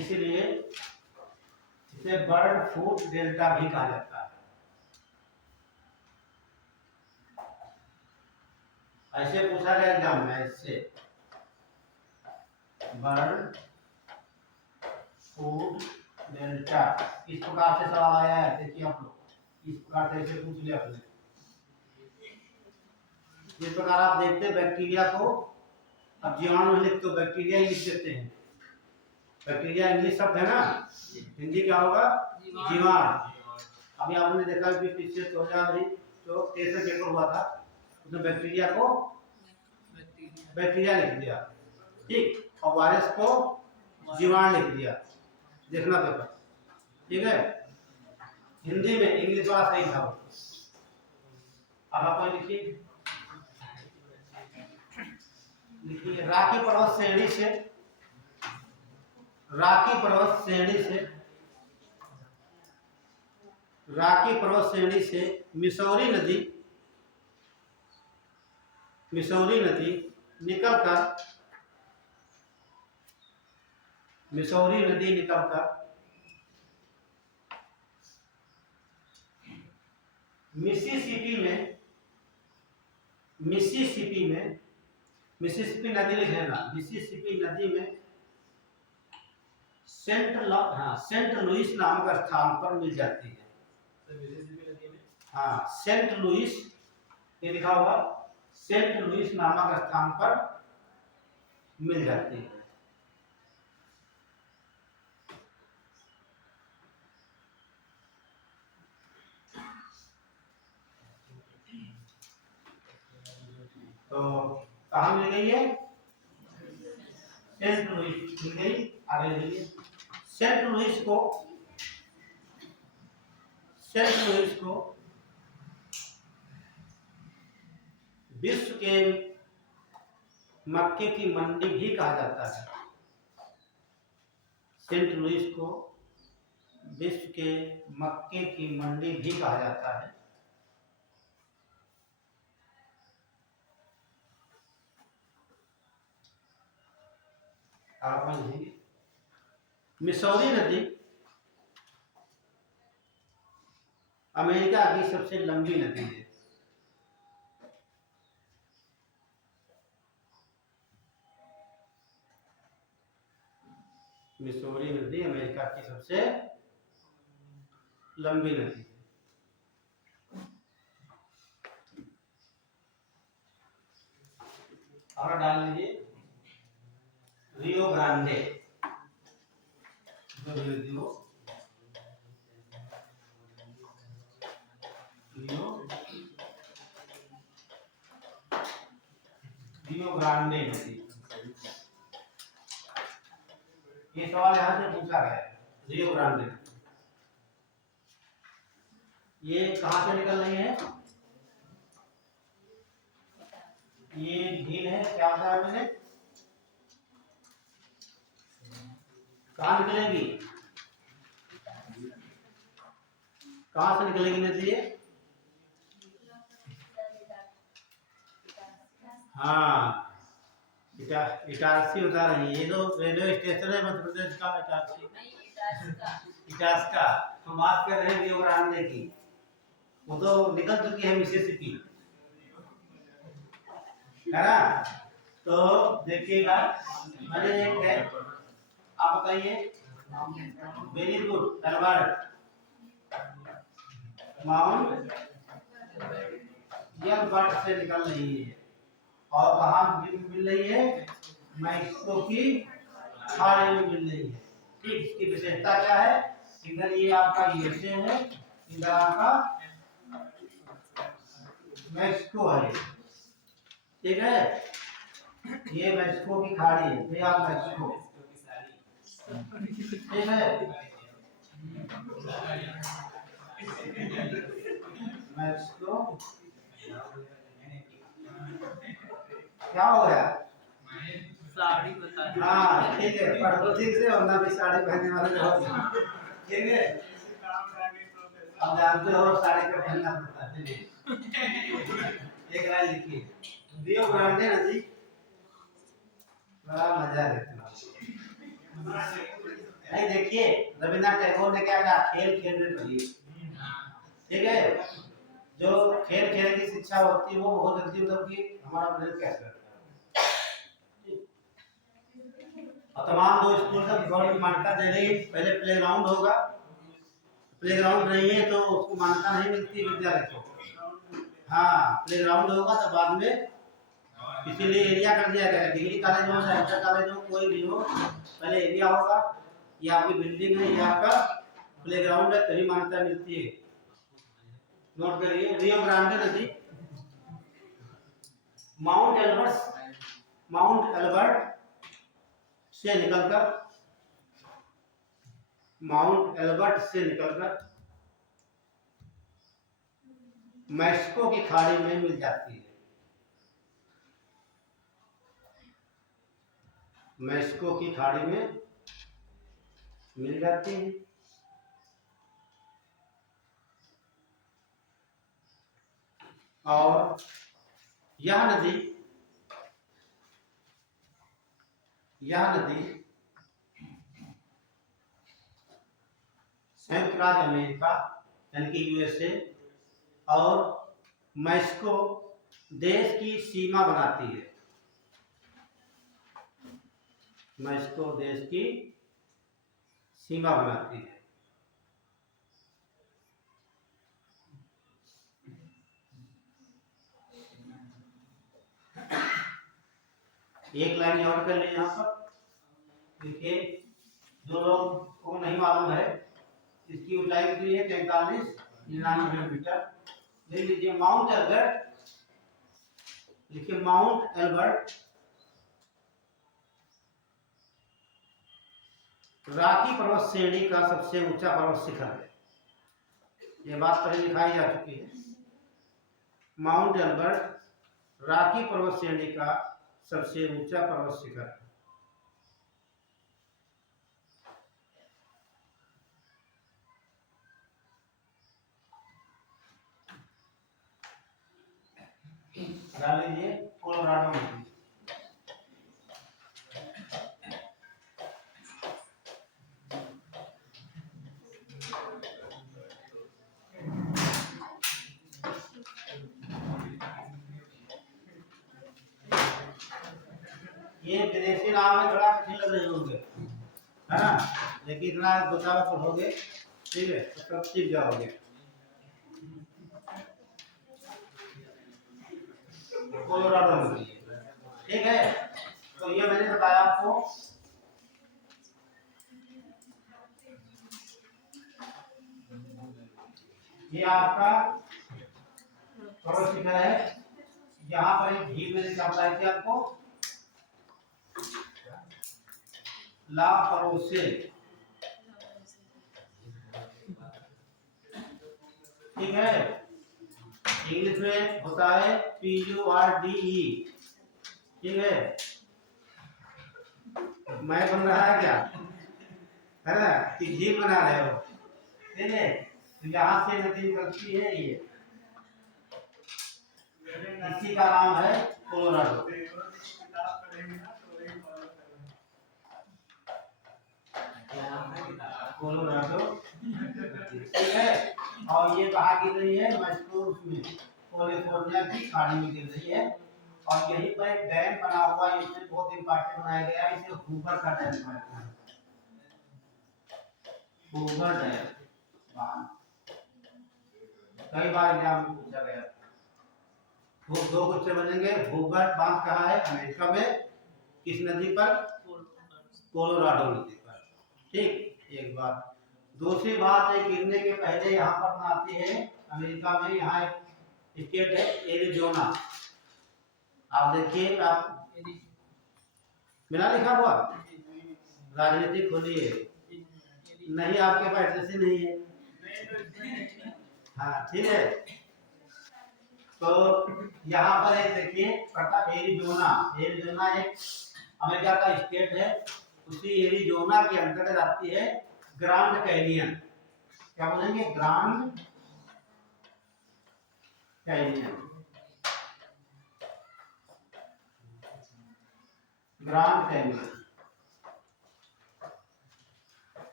इसलिए इसे बर्ड फूट डेल्टा भी कहा जाता है। ऐसे पूछा गया एग्जाम में, इससे बर्ड फूट डेल्टा इस प्रकार से सवाल आया है। देखिए आप लोग इस प्रकार से ऐसे पूछ लिया आपने। इस प्रकार आप देखते बैक्टीरिया को, अब जीवाणु में लिखते हो, बैक्टीरिया ही लिख देते हैं। बैक्टीरिया इंग्लिश शब्द है ना, हिंदी क्या होगा? जीवाणु। अभी आपने देखा कि पिछले 2023 में पेपर हुआ था, उसमें बैक्टीरिया को बैक्टीरिया लिख दिया, ठीक, और वायरस को जीवाणु लिख दिया। देखना पेपर, ठीक है। हिंदी में इंग्लिश वाला सही था। अब आप लिखिए, राखी पर्वत श्रेणी से, राखी पर्वत श्रेणी से, राखी पर्वत श्रेणी से मिसौरी नदी निकलकर मिसिसिपी नदी लिखे ना, मिसिसिपी नदी में सेंट लुइस नामक स्थान पर मिल जाती है। हाँ, सेंट लुइस ये लिखा हुआ, सेंट लुइस नामक स्थान पर मिल जाती है। तो कहाँ मिल गई है? सेंट लुइस मिल गई। आगे लिखिए, सेंट लुइस को विश्व के मक्के की मंडी भी कहा जाता है। सेंट लुइस को विश्व के मक्के की मंडी भी कहा जाता है। मिसौरी नदी अमेरिका की सबसे लंबी नदी है। मिसौरी नदी अमेरिका की सबसे लंबी नदी है। और डाल लीजिए रियो ग्रांडे, रियो ग्रांडे नदी। ये सवाल यहाँ से पूछा गया है, रियो ग्रांडे ये कहाँ से निकल रही है? ये झील है, क्या बताया मैंने? कहाँ निकलेगी? कहाँ से निकलेगी नदी? हाँ, इटारसी बता रही है। ये तो रेलवे स्टेशन है मध्य प्रदेश का, इटारसी। हम बात कर रहे हैं रियो ग्रांडे की, वो तो निकल चुकी है मिसिसिपी, है ना। तो देखिएगा, मैंने एक है, आप बताइए। Very good, Albert Mount Elbert से निकल रही है और कहाँ मिल रही है? मैक्सिको की खाड़ी में मिल रही है, ठीक। इसकी विशेषता क्या है? इधर ये आपका यूएसए है, इधर आपका मैक्सिको है, ठीक है। ये मैक्सिको की खाड़ी है, ये आप मैक्सिको, ठीक है। मैक्सिको क्या हो गया? साड़ी बता। हाँ ठीक है, पढ़ लो ठीक से, वरना भी साड़ी पहनने वाले बहुत, ठीक है। अब जानते हो साड़ी का पहनना पड़ता है। एक लाइन लिखिए, रियो ग्रांडे नदी बड़ा मजा लेते हैं। नहीं देखिए, रविन्द्रनाथ टैगोर ने क्या कहा, खेल खेल में पढ़िए। ठीक है, जो खेल खेल की शिक्षा होती है वो बहुत जल्दी मतलब कि हमारा ब्रेन कैच करता है। और तमाम दो स्कूल तक गवर्नमेंट मान्यता दे रही है, पहले प्लेग्राउंड होगा, प्लेग्राउंड नहीं है तो उसको मान्यता नहीं मिलती विद्यालय को। हाँ, प्लेग्राउंड होगा तो बाद में इसीलिए एरिया कर दिया गया है। डिग्री कॉलेज हो चाहे इंटर कॉलेज हो, कोई भी हो, पहले एरिया होगा, ये आपकी बिल्डिंग है, ये आपका प्लेग्राउंड है, तभी मान्यता मिलती है। नोट करिए, रियो ग्रांडे नदी माउंट एल्बर्ट से निकलकर मैक्सिको की खाड़ी में मिल जाती है। मैक्सिको की खाड़ी में मिल जाती है। और यह नदी संयुक्त राज्य अमेरिका यानी कि यूएसए और मैक्सिको देश की सीमा बनाती है। मैक्सिको देश की सीमा बनाती है। एक लाइन और कर लें यहाँ पर, देखिए जो लोग को नहीं मालूम है, इसकी ऊंचाई कितनी है, 43-99 मीटर। लिख लीजिए माउंट एल्बर्ट, लिखिए माउंट एल्बर्ट रॉकी पर्वत श्रेणी का सबसे ऊंचा पर्वत शिखर है। यह बात पहले लिखाई जा चुकी है। माउंट एल्बर्ट रॉकी पर्वत श्रेणी का सबसे ऊंचा पर्वत शिखर है। डाल लीजिए कोलोराडो नदी। ये विदेशी नाम में थोड़ा कठिन लग रहे होंगे, है ना, लेकिन इतना दो चार पढ़ोगे, ठीक है, तो सब सीख जाओगे। कोलोराडो नदी, ठीक है। तो ये मैंने बताया आपको, ये आपका पर्वत शिखर है। यहाँ पर एक झील मैंने क्या बताई थी आपको, ला परोसे, ठीक है। इंग्लिश में होता है PURDE, ठीक है। मैं बन रहा है क्या, है ना, कि झील बना रहे हो, ठीक है। तो यहाँ से नदी निकलती है, ये इसी का नाम है कोलोराडो। कोलोराडो, ठीक है। और ये कहाँ गिर रही है, मैक्सिको उसमें कैलिफोर्निया की खाड़ी में गिर रही है। और यहीं पर एक डैम बना हुआ है, इसमें बहुत इंपॉर्टेंट बनाया गया है, इसे हूवर का डैम कहते हैं। हूवर डैम कई बार एग्जाम में पूछा गया। वो दो क्वेश्चन बनेंगे। हूवर बांध कहाँ है, अमेरिका में, किस नदी पर, कोलोराडो नदी पर, ठीक। एक बात, दूसरी बात है, गिरने के पहले यहाँ पर बनाती है अमेरिका में, यहाँ एक स्टेट है एरिजोना। आप देखिए, आप मिला लिखा हुआ, राजनीतिक खोलिए, नहीं आपके पास एड्रेस ही नहीं है, हाँ, ठीक है। तो यहाँ पर एक देखिए पड़ता एरिजोना। एरिजोना एक अमेरिका का स्टेट है, उसी एरिजोना के अंतर्गत आती है ग्रांड कैनियन। क्या बोलेंगे, grand canyon. Grand canyon,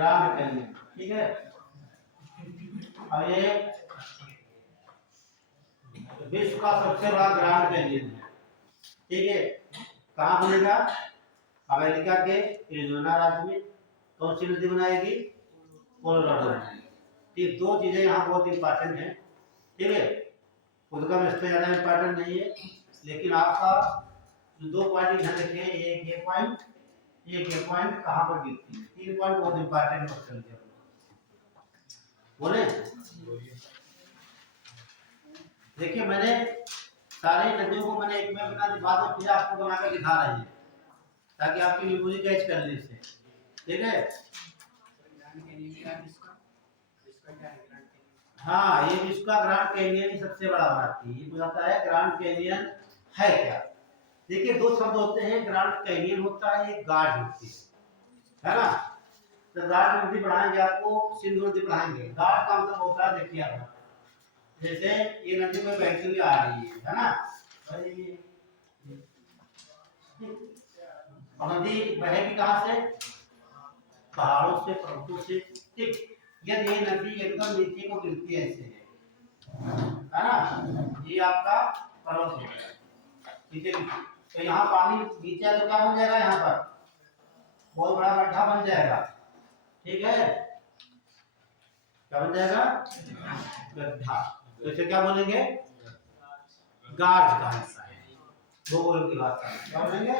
grand canyon, ठीक है। और ये विश्व का सबसे बड़ा ग्रांड कैनियन है, ठीक है। कहाँ बनेगा? अमेरिका के एरिजोना राज्य में। कौन सी नदी बनाएगी? कोलोराडो बनाएगी। ये दो चीजें यहाँ बहुत इंपॉर्टेंट हैं, ठीक है। उद्गम स्थल ज्यादा इंपॉर्टेंट नहीं है, लेकिन आपका जो दो पॉइंट ध्यान रखें, एक ये पॉइंट कहाँ पर गिरती है। 3 पॉइंट बहुत इंपॉर्टेंट क्वेश्चन है, बोले। देखिए मैंने सारी नदियों को मैंने एक मैप बना दी, बाद में फिर आपको बनाकर दिखा रहे हैं ताकि आपकी मेमोरी कैच कर ले इससे, ठीक है। हाँ, ये विश्व का ग्रांड कैनियन ही सबसे बड़ा बनाती है। ये बताता है ग्रांड कैनियन है क्या। देखिए दो शब्द होते हैं, ग्रांड कैनियन होता है, एक गार्ड होती है ना। तो गार्ड नदी पढ़ाएंगे आपको, सिंधु नदी पढ़ाएंगे। गार्ड का मतलब होता है, देखिए आप जैसे ये नदी में बहती हुई आ रही है ना, नदी बहेगी कहाँ से? पहाड़ों से, पर्वतों से, ठीक। यदि ये नदी एकदम नीचे को गिरती है ऐसे, है ना, ये आपका पर्वत हो गया, ठीक है। तो यहाँ पानी नीचे है तो क्या बन जाएगा? यहाँ पर बहुत बड़ा गड्ढा बन जाएगा, ठीक है। क्या बन जाएगा? गड्ढा। तो इसे क्या बोलेंगे? गार्ज का हिस्सा है, भूगोल की भाषा में क्या बोलेंगे?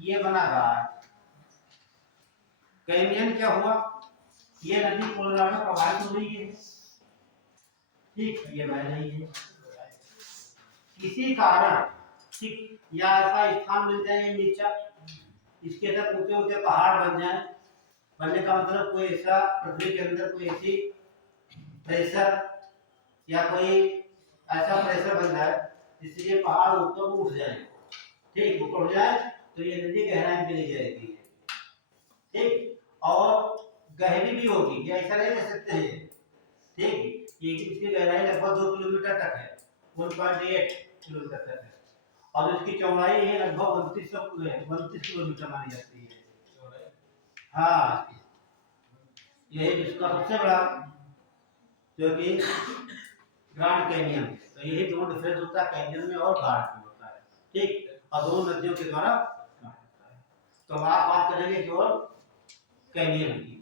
ये बना गार्ज। कैनियन क्या हुआ? ये नदी कोलोराडो प्रवाहित हो रही है, ठीक, ये बह रही है। किसी कारण, ठीक, या ऐसा स्थान मिल जाए नीचा, इसके अंदर ऊंचे ऊंचे पहाड़ बन जाए। बनने का मतलब कोई ऐसा पृथ्वी के अंदर कोई ऐसी प्रेशर या कोई ऐसा प्रेशर बन जाए जिससे ये पहाड़ ऊपर को उठ जाए, ठीक, ऊपर उठ जाए तो ये नदी गहराई में चली जाएगी, ठीक। और गहरी भी होगी, ये ऐसा नहीं कह सकते हैं, ठीक। ये इसकी गहराई लगभग 2 किलोमीटर तक है, 1.8 किलोमीटर तक है। और इसकी चौड़ाई है लगभग 29 किलोमीटर मानी जाती है। हाँ, यही जिसका सबसे बड़ा जो कि ग्रांड कैनियन। तो यही दोनों डिफरेंस होता है कैनियन में और गार्ड में होता है, ठीक। और दोनों नदियों के द्वारा तो आप बात करेंगे केवल कैनियन की,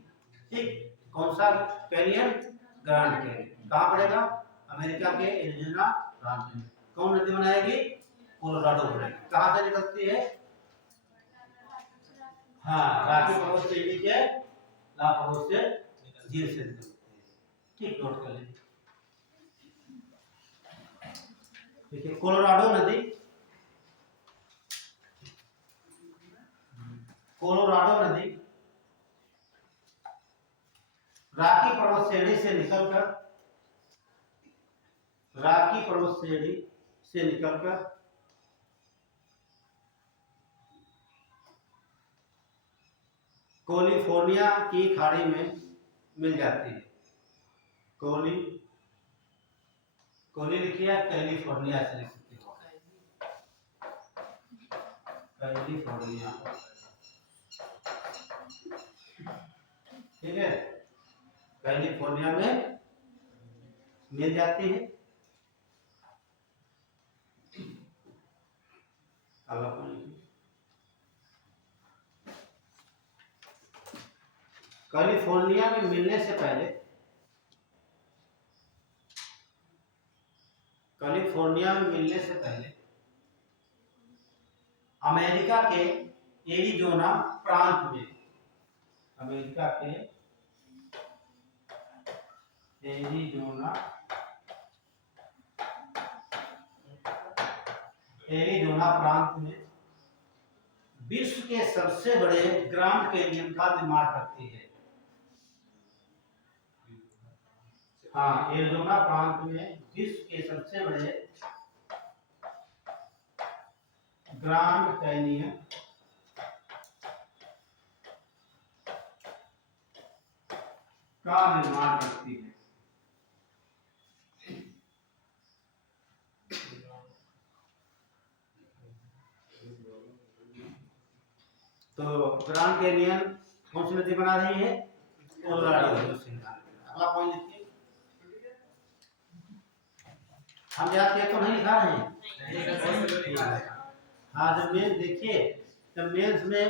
ठीक। कौन सा कैनियन? Grand canyon. कहाँ पड़ेगा? अमेरिका के एरिजोना राज्य में। कौन नदी बनाएगी? कोलोराडो बनाएगी। कहाँ से निकलती है? हाँ, राकी पर्वत से नीचे ला पर्वत से झील से निकलती है, ठीक। नोट कर लीजिए। देखिए कोलोराडो नदी, कोलोराडो नदी राकी पर्वत श्रेणी से निकलकर, राकी पर्वत श्रेणी से निकलकर कैलिफोर्निया की खाड़ी में मिल जाती है। कोली लिखिए, कैलिफोर्निया से लिख सकते हो, कैलिफोर्निया, ठीक है। कैलिफोर्निया में मिल जाती है। कैलिफोर्निया में मिलने से पहले, कैलिफोर्निया में मिलने से पहले अमेरिका के एरिजोना प्रांत में, अमेरिका के एरिजोना प्रांत में विश्व के सबसे बड़े ग्रांड कैनियन का निर्माण करती है। हाँ, एरिजोना प्रांत में विश्व के सबसे बड़े ग्रांड कैनियन का निर्माण करती है। तो ग्रांड कैनियन कौन सी नदी बना रही है? कोलोराडो। अगला पॉइंट लिखिए। हम याद किए तो नहीं लिखा है। हाँ, जब मेंस देखिए, जब मेंस में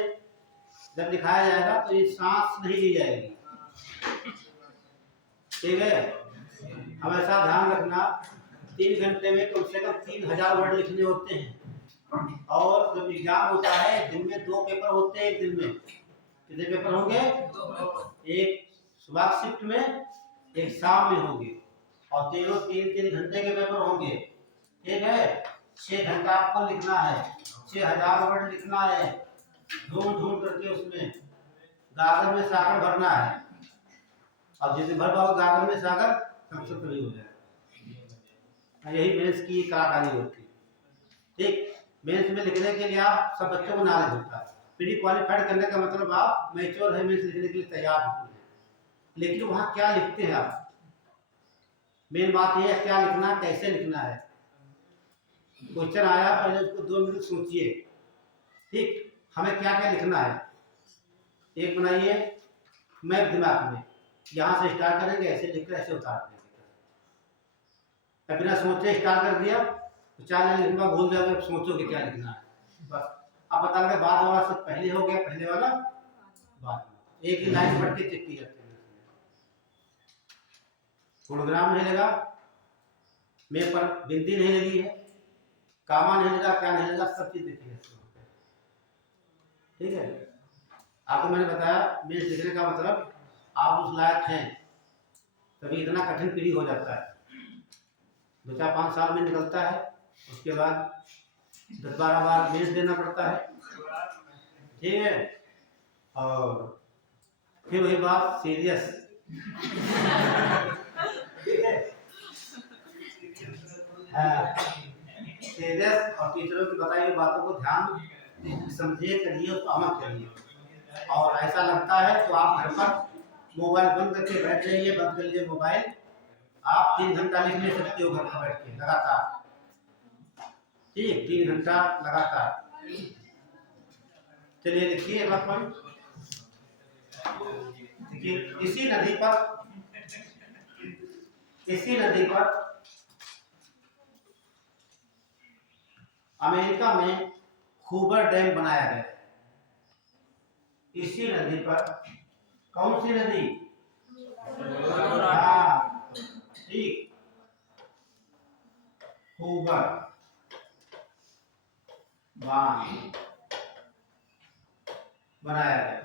जब लिखाया जाएगा तो ये सांस नहीं ली जाएगी, ठीक है। हमेशा ध्यान रखना 3 घंटे में कम से कम 3000 वर्ड लिखने होते हैं। और जब एग्जाम होता है दिन में 2 पेपर होते हैं, एक दिन में कितने पेपर होंगे? एक सुबह शिफ्ट में, एक शाम में होंगे, और तीनों 3-3 घंटे के पेपर होंगे, ठीक है। 6 घंटा आपको लिखना है, 6000 वर्ड लिखना है, ढूंढ ढूंढ करके उसमें गागर में सागर भरना है। अब जितने भर पाओगे गागर में सागर, सबसे पहले हो जाएगा। यही मेंस की कलाकारी होती है, ठीक। मेंस में लिखने के लिए आप सब बच्चों को नॉलेज होता है। प्री क्वालिफाइड करने का मतलब आप मैच्योर है, मेंस लिखने के लिए तैयार होते हैं। लेकिन वहाँ क्या लिखते हैं आप, मेन बात यह है क्या लिखना, कैसे लिखना है। क्वेश्चन आया, पहले उसको 2 मिनट सोचिए, ठीक। हमें क्या क्या लिखना है, एक बनाइए मैप दिमाग में, यहाँ से स्टार्ट करेंगे, ऐसे लिखकर ऐसे उतार देंगे। बिना सोचे स्टार्ट कर दिया तो 4 लाइन लिखने भूल जाओगे, सोचोगे क्या लिखना है, बस। अब पता लगा बाद वाला सब पहले हो गया, पहले वाला बाद में, एक ही लाइन पढ़ के चेक किया। फोटोग्राम नहीं लगा, मेरे पर बिंदी नहीं लगी है, कामा नहीं लगा, क्या नहीं लगा, सब चीज देखी है, ठीक है। आपको मैंने बताया मेंस लिखने का मतलब आप उस लायक हैं, तभी इतना कठिन पीढ़ी हो जाता है। 2-4-5 साल में निकलता है, उसके बाद 10-12 बार मेंस देना पड़ता है, ठीक है। और फिर वही बात सीरियस, ठीक है। हाँ, सीरियस, और टीचरों की बताई हुई बातों को ध्यान समझिए, करिए, उसको अमल करिए। और ऐसा लगता है तो आप घर पर मोबाइल बंद करके बैठ जाइए, बंद कर लीजिए मोबाइल, आप 3 घंटा लिख ले सकते हो घर पर बैठ के लगातार, ठीक, 3 घंटा लगातार। चलिए लिखिए अगला पॉइंट। देखिए, इसी नदी पर अमेरिका में हूवर डैम बनाया गया है। इसी नदी पर, कौन सी नदी? हाँ, ठीक, हूवर बांध बनाया गया।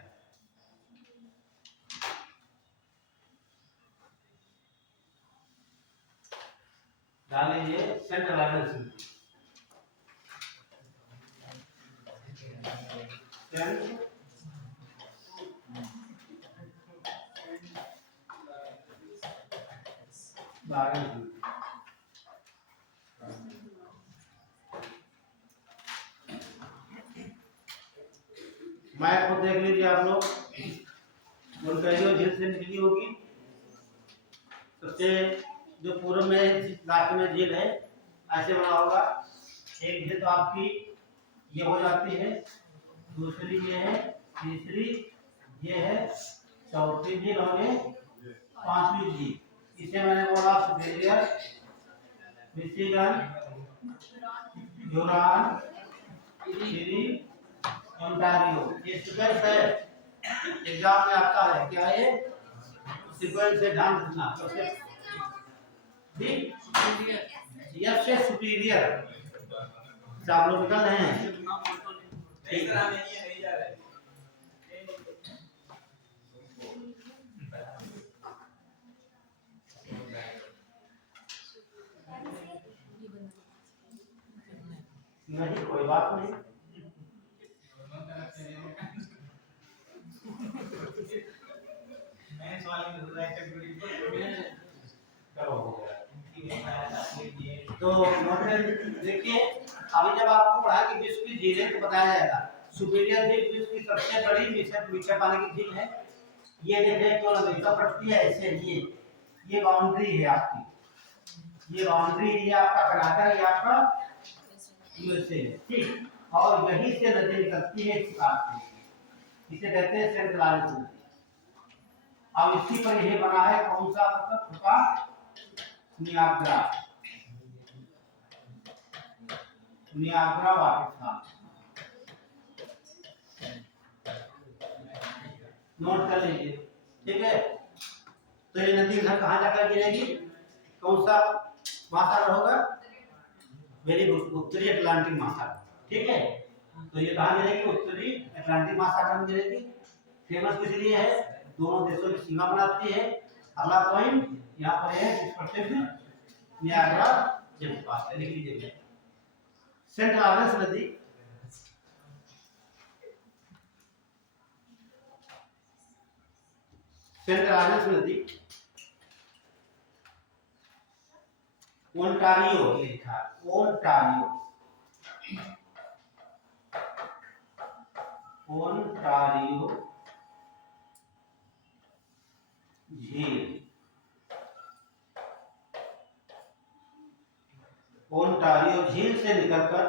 डाल लीजिए सेंट्रल आइलैंड, मैप को देख लीजिए आप लोग, बुलगारिया झील से निकली होगी, सबसे जो पूर्व में लास्ट में झील है, ऐसे बना होगा। एक झील तो आपकी ये हो जाती है, दूसरी ये है, तीसरी ये है, चौथी झील होगी, 5वीं झील। इसे मैंने बोला superior, Michigan, Huron, eri, Ontario. ये सीक्वेंस है, एग्जाम में आता है, क्या है सीक्वेंस से ध्यान रखना। यस से सुपीरियर, आप लोग निकल रहे हैं, ठीक है। नहीं, कोई बात नहीं, तो देखिए, अभी जब आपको पढ़ा कि विश्व की झीलें तो बताया जाएगा। सुपीरियर झील विश्व की सबसे बड़ी मीठे पानी की झील है। ये देखिए तो अमेरिका पड़ती है, ऐसे ये बाउंड्री है आपकी, ये बाउंड्री है आपका कनाडा, ये आपका यूएसए, ठीक। और यहीं से नदी निकलती है शिकार के लिए, इसे कहते हैं सेंट लॉरेंस नदी। अब इसी पर यह बना है कौन सा सतत का Niagara, Niagara water fall. Note कर लीजिए, ठीक है। तो ये नदी इधर कहाँ जाकर गिरेगी, कौन सा महासागर होगा, वेरी गुड, उत्तरी अटलांटिक महासागर, ठीक है। तो ये कहाँ गिरेगी, उत्तरी अटलांटिक महासागर में गिरेगी। फेमस किस लिए है, दोनों देशों की सीमा बनाती है। अगला पॉइंट यहाँ पर है जिस प्रसिद्ध नियाग्रा जलप्रपात, लिख लीजिए। सेंट लॉरेंस नदी सेंट लॉरेंस नदी ओंटारियो, ये लिखा ओंटारियो, ओंटारियो झील, ओंटारियो झील से निकलकर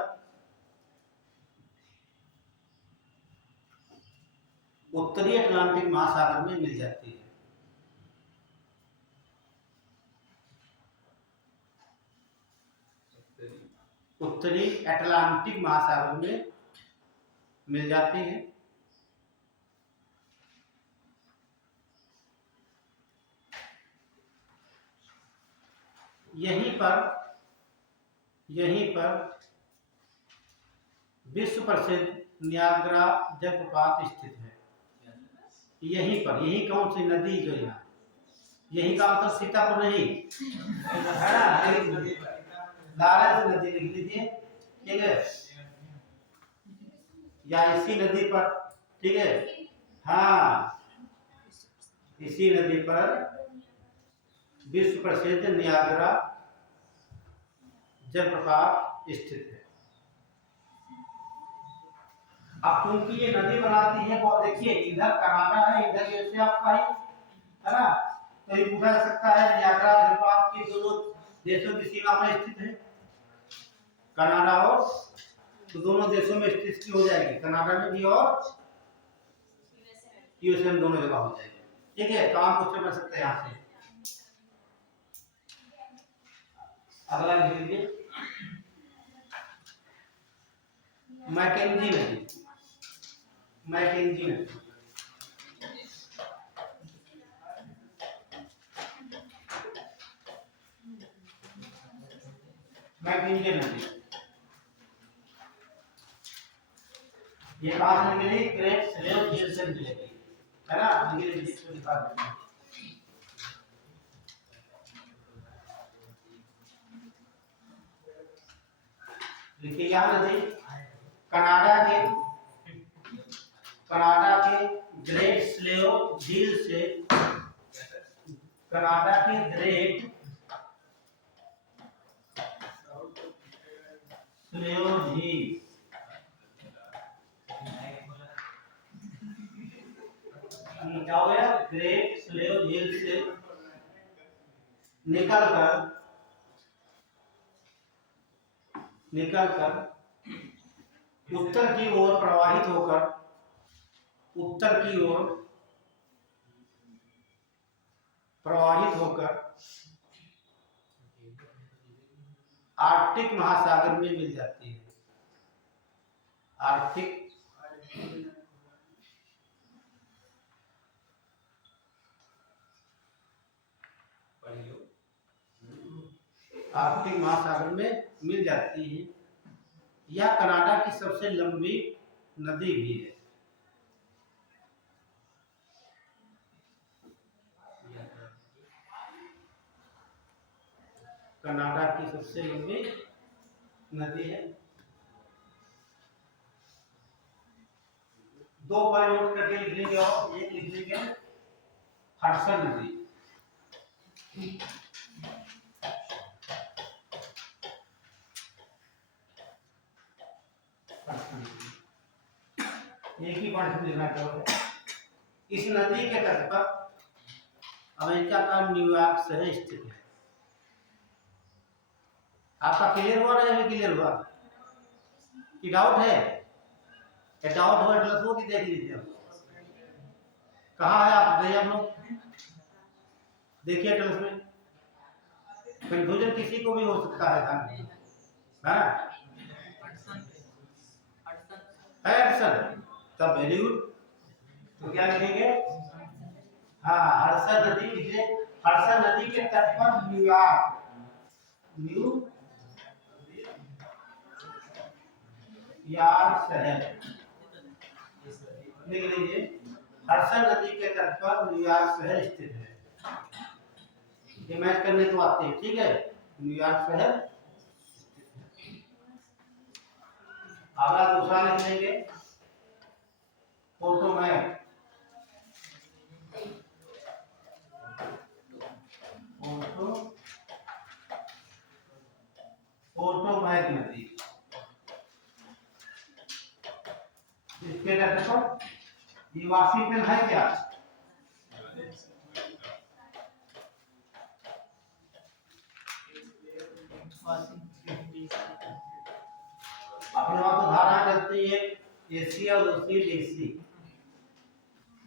उत्तरी अटलांटिक महासागर में मिल जाती है। उत्तरी अटलांटिक महासागर में मिल जाती है। यहीं पर विश्व प्रसिद्ध नियाग्रा जलप्रपात स्थित है। यहीं पर, यही कौन सी नदी जो यहाँ, यही का मतलब सीतापुर नहीं है ना, लॉरेंस नदी लिख लीजिए, ठीक है, या इसी नदी पर, ठीक है, हाँ, इसी नदी पर विश्व प्रसिद्ध नियाग्रा जलप्रपात स्थित है। अब क्योंकि ये नदी बनाती है, वो देखिए इधर कनाडा है, इधर यूएसए आपका है ना, तो ये पूछा जा सकता है नियाग्रा जलप्रपात के दोनों देशों की सीमा पर स्थित है, कनाडा और, तो दोनों देशों में स्थित की हो जाएगी, कनाडा में भी और यूएसए में, दोनों जगह हो जाएगी, ठीक है। तो आप क्वेश्चन बन सकते हैं यहाँ से। अगला लिख लीजिए, मैकेंजी नदी, मैकेंजी नदी, मैकेंजी नदी, ये कहाँ से मिली, ग्रेट स्लेव झील से मिलेगी, है ना, अंग्रेजी इसको दिखा देते हैं। लिखिए यहाँ नदी कनाडा के ग्रेट स्लेव झील से, कनाडा के ग्रेट स्लेव झील, क्या हो गया, ग्रेट स्लेव झील से निकलकर उत्तर की ओर प्रवाहित होकर, उत्तर की ओर प्रवाहित होकर आर्कटिक महासागर में मिल जाती है। आर्कटिक महासागर में मिल जाती है। यह कनाडा की सबसे लंबी नदी भी है। कनाडा की सबसे लंबी नदी है। दो बार नोट करके लिख लेंगे, और एक लिख लेंगे हडसन नदी। एक ही पॉइंट लिखना चाहोगे। इस नदी के तट पर अमेरिका का न्यूयॉर्क शहर स्थित है। आपका क्लियर हुआ ना, अभी क्लियर हुआ कि डाउट है? डाउट हो एटलस हो कि देख लीजिए। कहाँ है आप बताइए, आप लोग देखिए ट्रंस में। कंफ्यूजन किसी को भी हो सकता है ना, है एडसन, तब वेरी गुड। तो क्या लिखेंगे, हाँ हडसन नदी लिखिए। हडसन नदी के तट पर न्यूयॉर्क, न्यूयॉर्क शहर लिख लीजिए। हडसन नदी के तट पर न्यूयॉर्क शहर स्थित है। ये मैच करने तो आते हैं, ठीक है, न्यूयॉर्क शहर। अगला दूसरा लिख लेंगे, पोटोमैक, पोटोमैक नदी, इसके तट पर ये वाशिंगटन है क्या, अपने वहां तो धारा चलती है एसी और दूसरी डीसी,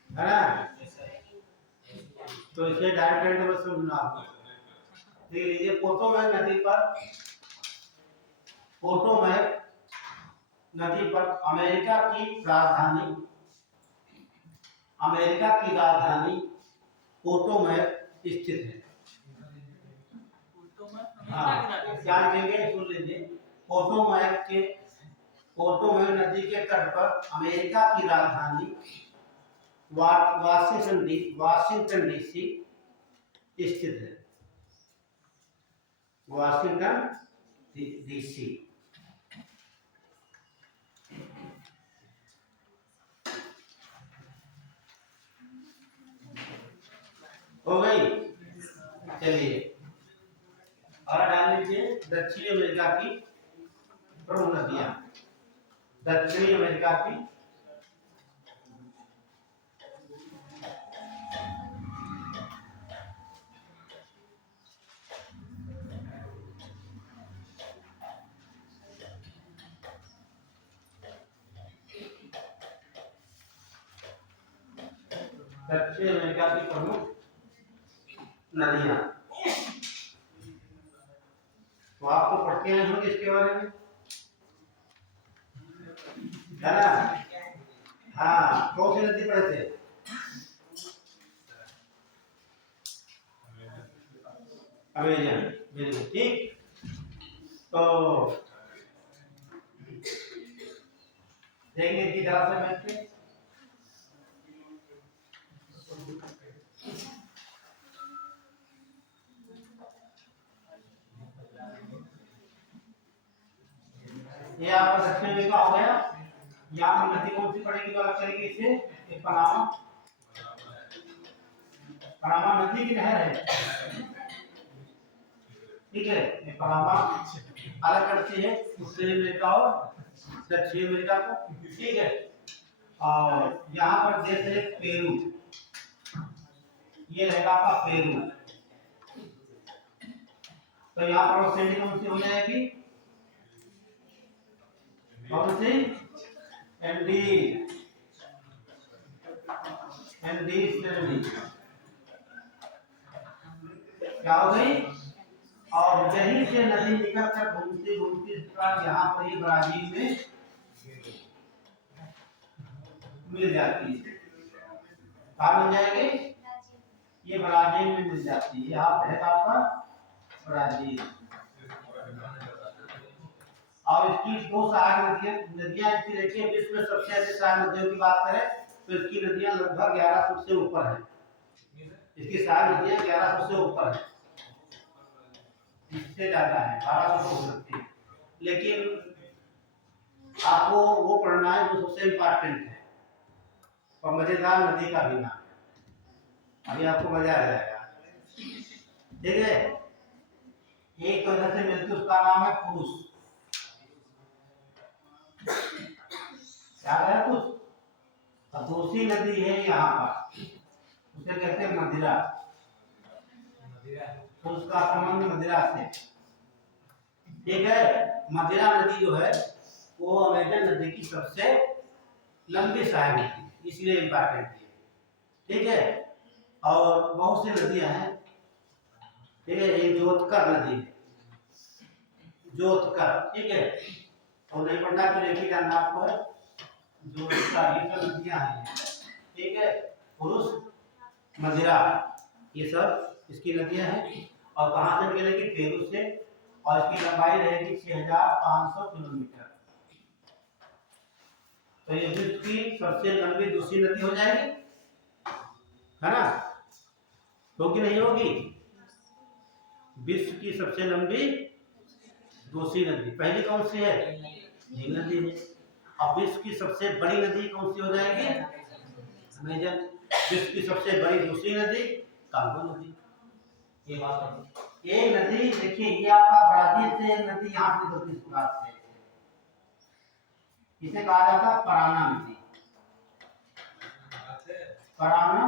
है ना, तो इसे डायरेक्ट करंट बस समझना आपको। देख लीजिए, पोटोमैक नदी पर, पोटोमैक नदी पर अमेरिका की राजधानी, अमेरिका की राजधानी पोटोमैक स्थित है। हाँ क्या लिखेंगे, सुन लीजिए, पोटोमैक नदी के तट पर अमेरिका की राजधानी वाशिंगटन डीसी स्थित है, वाशिंगटन डीसी। हो गई, चलिए और डाल लीजिए दक्षिणी अमेरिका की प्रमुख नदियां, दक्षिणी अमेरिका की दक्षिण अमेरिका की प्रमुख नदियां। तो आप तो पढ़ते हैं होंगे इसके बारे में, है ना, हाँ कौन सी नदी पढ़े थे, अमेजन, बिल्कुल ठीक। तो देखेंगे कि जरा से मैच पे ये आपका दक्षिण अमेरिका हो गया। यहाँ पर नदी कौन सी पड़ेगी, बात करेंगे इसे, एक पनामा, पनामा नदी की नहर है, ठीक है, ये पनामा अलग करती है उत्तरी अमेरिका और दक्षिण अमेरिका को, ठीक है। और यहाँ पर देश है पेरू, ये रहेगा आपका पेरू। तो यहाँ पर श्रेणी कौन सी हो जाएगी, कौन सी, एंडीज, एंडीज श्रेणी क्या हो गई। और यहीं से नदी निकल कर घूमती घूमती यहाँ पर ही ब्राजील में मिल जाती है, कहाँ मिल जाएगी, ये ब्राजील में मिल जाती है, यहाँ पे है आपका ब्राजील। और इसकी दो सहायक नदियां इसकी देखिए, विश्व में सबसे अधिक सहायक नदियों की बात करें तो इसकी नदियां लगभग 1100 से ऊपर है, इसकी सहायक नदियां 1100 से ऊपर है, इससे ज्यादा है 1200 हो सकती है, लेकिन आपको वो पढ़ना है जो सबसे इम्पोर्टेंट है और मजेदार नदी का भी नाम, अभी आपको मजा आ जाएगा, ठीक है। एक तो इधर से मिलती उसका नाम है पुरुष, क्या है कुछ, और दूसरी नदी है यहाँ पर, उसे कहते हैं मदिरा, तो उसका संबंध मदिरा से, ठीक है। मदिरा नदी जो है वो अमेजन नदी की सबसे लंबी सहायक नदी, इसलिए इम्पोर्टेंट है, ठीक है। और बहुत सी नदियां हैं, ठीक है। ये जोतकर नदी, जोतकर, ठीक है। और नहीं पढ़ना फिर एक ही जानना आपको है, जोतकर, ये सब नदियां हैं, ठीक है। पुरुष, मदिरा, ये सब इसकी नदियां हैं। और कहाँ से निकलेगी? पेरू से। और इसकी लंबाई रहेगी 6500 किलोमीटर। तो ये विश्व की सबसे लंबी दूसरी नदी हो जाएगी, है ना? होगी नहीं होगी? विश्व की सबसे लंबी दूसरी नदी, पहली कौन सी है? नील नदी है। अब विश्व की सबसे बड़ी नदी कौन सी हो जाएगी? अमेजन। विश्व की सबसे बड़ी दूसरी नदी कांगो नदी। ये बात है। ये नदी देखिए, ये आपका ब्राजील से नदी यहाँ से निकलती है, इसे कहा जाता है पराना नदी। पराना,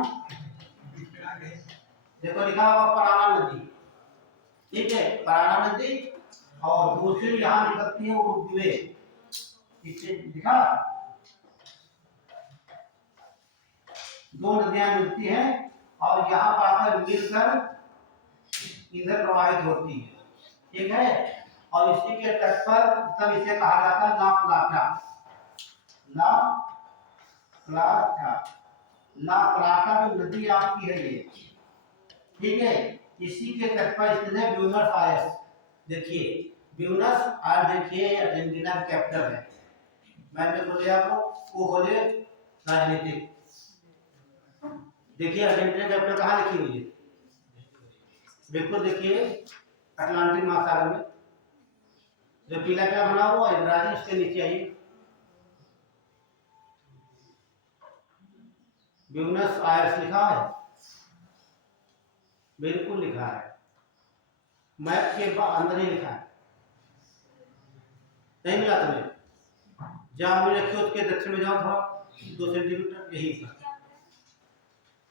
देखो लिखा हुआ पराना नदी, ठीक है, पराना नदी। और दूसरी यहाँ निकलती है उरुग्वे, इसे लिखा। दो नदियां मिलती हैं और यहाँ पर आकर मिलकर इधर प्रवाहित होती है, ठीक है। और इसी के तट पर तब इसे कहा जाता है ला प्लाटा। ला प्लाटा, ला प्लाटा जो नदी आपकी है ये, ठीक है। इसी के तट पर स्थित है ब्यूनस आयर्स। देखिए ब्यूनस आयर्स, देखिए अर्जेंटीना का कैपिटल है। मैंने बोले आपको वो बोले राजनीतिक। देखिए अर्जेंटीना कैपिटल कहाँ लिखी हुई है? बिल्कुल देखिए अटलांटिक महासागर में, जो पीला पीला बना हुआ है ब्राजील, उसके नीचे आइए ब्यूनस आयर्स लिखा है, बिल्कुल लिखा है। मैप के अंदर ही लिखा है, नहीं मिला तुम्हें? जहां भी रखिए उसके दक्षिण में जाओ थोड़ा 2 सेंटीमीटर, यही था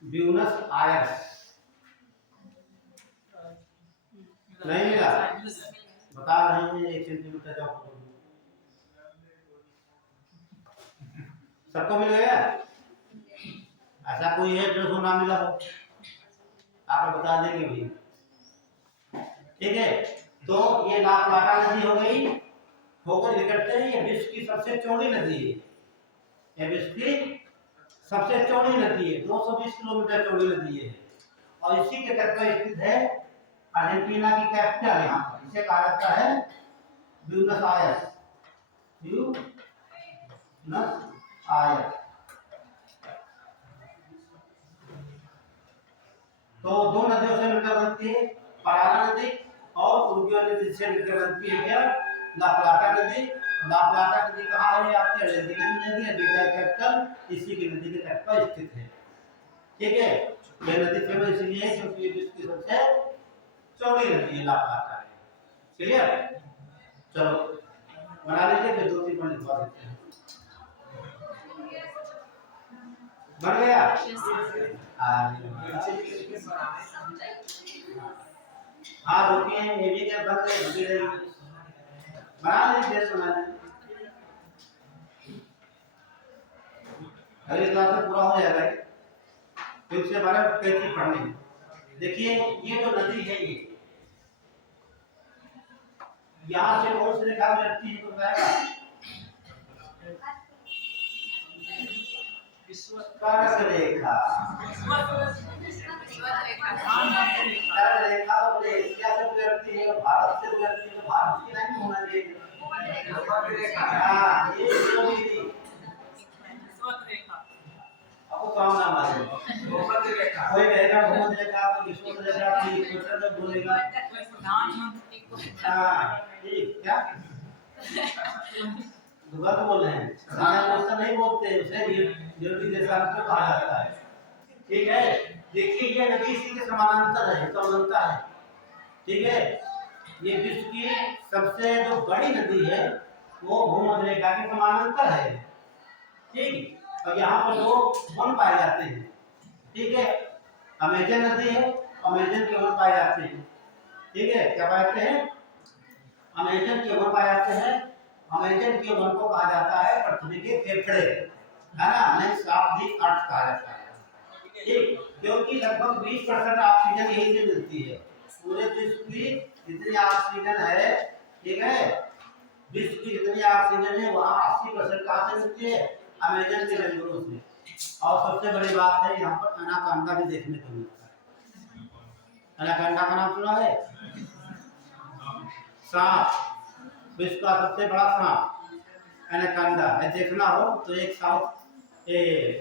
ब्यूनस आयर्स। नहीं मिला? बता रहे हैं 1 सेंटीमीटर जाओ, सबको मिल गया? ऐसा कोई है जो ना मिला हो? आप बता देंगे भाई, ठीक है। तो ये ला प्लाटा नदी हो गई, होकर निकलते हैं। ये विश्व की सबसे चौड़ी नदी है, ये विश्व की सबसे चौड़ी नदी है, 220 किलोमीटर चौड़ी नदी है। और इसी के तट पर स्थित है अर्जेंटीना की कैपिटल, यहाँ पर इसे कहा जाता है ब्यूनस आयर्स। Buenos Aires. तो दो नदियों से मिलकर बनती है पराना नदी, और उरुग्वे नदी से मिलकर बनती है क्या? ला प्लाटा नदी। ला प्लाटा नदी कहाँ है? आपकी अर्जेंटीना में नदी है, अर्जेंटीना कैपिटल इसी की नदी के तट पर स्थित है, ठीक है। यह नदी फेमस इसलिए है क्योंकि विश्व की सबसे चौड़ी नदी है ला प्लाटा है। क्लियर? चलो बना लीजिए, फिर 2-3 पॉइंट लिखवा देते हैं। बन गया? हाँ रुकिए, ये भी क्या बन गए, रुकी रहेगी, बना लीजिए, बना लीजिए, अगली क्लास में पूरा हो जाएगा। फिर उसके बारे में कई चीज पढ़नी है। देखिए ये जो नदी है, ये यहाँ से कौन सी रेखा में लगती है तो बताएगा? कर्क रेखा। कर्क रेखा और एशिया से गुजरती है, भारत से गुजरती है, तो भारत की नहीं होना चाहिए। हाँ ये थी आपको काम नाम आ जाएगा। कोई कहेगा भूमध्य रेखा, कोई विषुवत रेखा, कोई इक्वेटर में बोलेगा। हाँ ठीक, क्या गलत बोल रहे हैं, प्रधानमंत्री नहीं बोलते, उसे विरोधी देशांतर कहा जाता है, ठीक है। देखिए ये नदी इसी के समानांतर है, समानता है, ठीक है। ये विश्व की सबसे जो बड़ी नदी है वो भूमध्य रेखा के समानांतर है, ठीक। और यहाँ पर दो वन पाए जाते हैं, ठीक है। अमेजन नदी है, अमेजन के वन पाए जाते हैं, ठीक है। क्या पाते हैं? अमेजन के वन पाए जाते हैं। अमेजन के वन को कहा जाता है पृथ्वी के फेफड़े, है ना, नहीं शाब्दिक अर्थ कहा जाता है, ठीक, क्योंकि लगभग 20% ऑक्सीजन यहीं से मिलती है। पूरे विश्व की जितनी ऑक्सीजन है, ठीक है, विश्व की जितनी ऑक्सीजन है वहाँ 80% कहाँ से मिलती है? अमेजन के जंगलों से। और सबसे बड़ी बात है, यहाँ पर एनाकोंडा भी देखने को मिलता है। एनाकोंडा का नाम सुना है? सांप, विश्व का सबसे बड़ा सांप एनाकोंडा है। देखना हो तो एक साउथ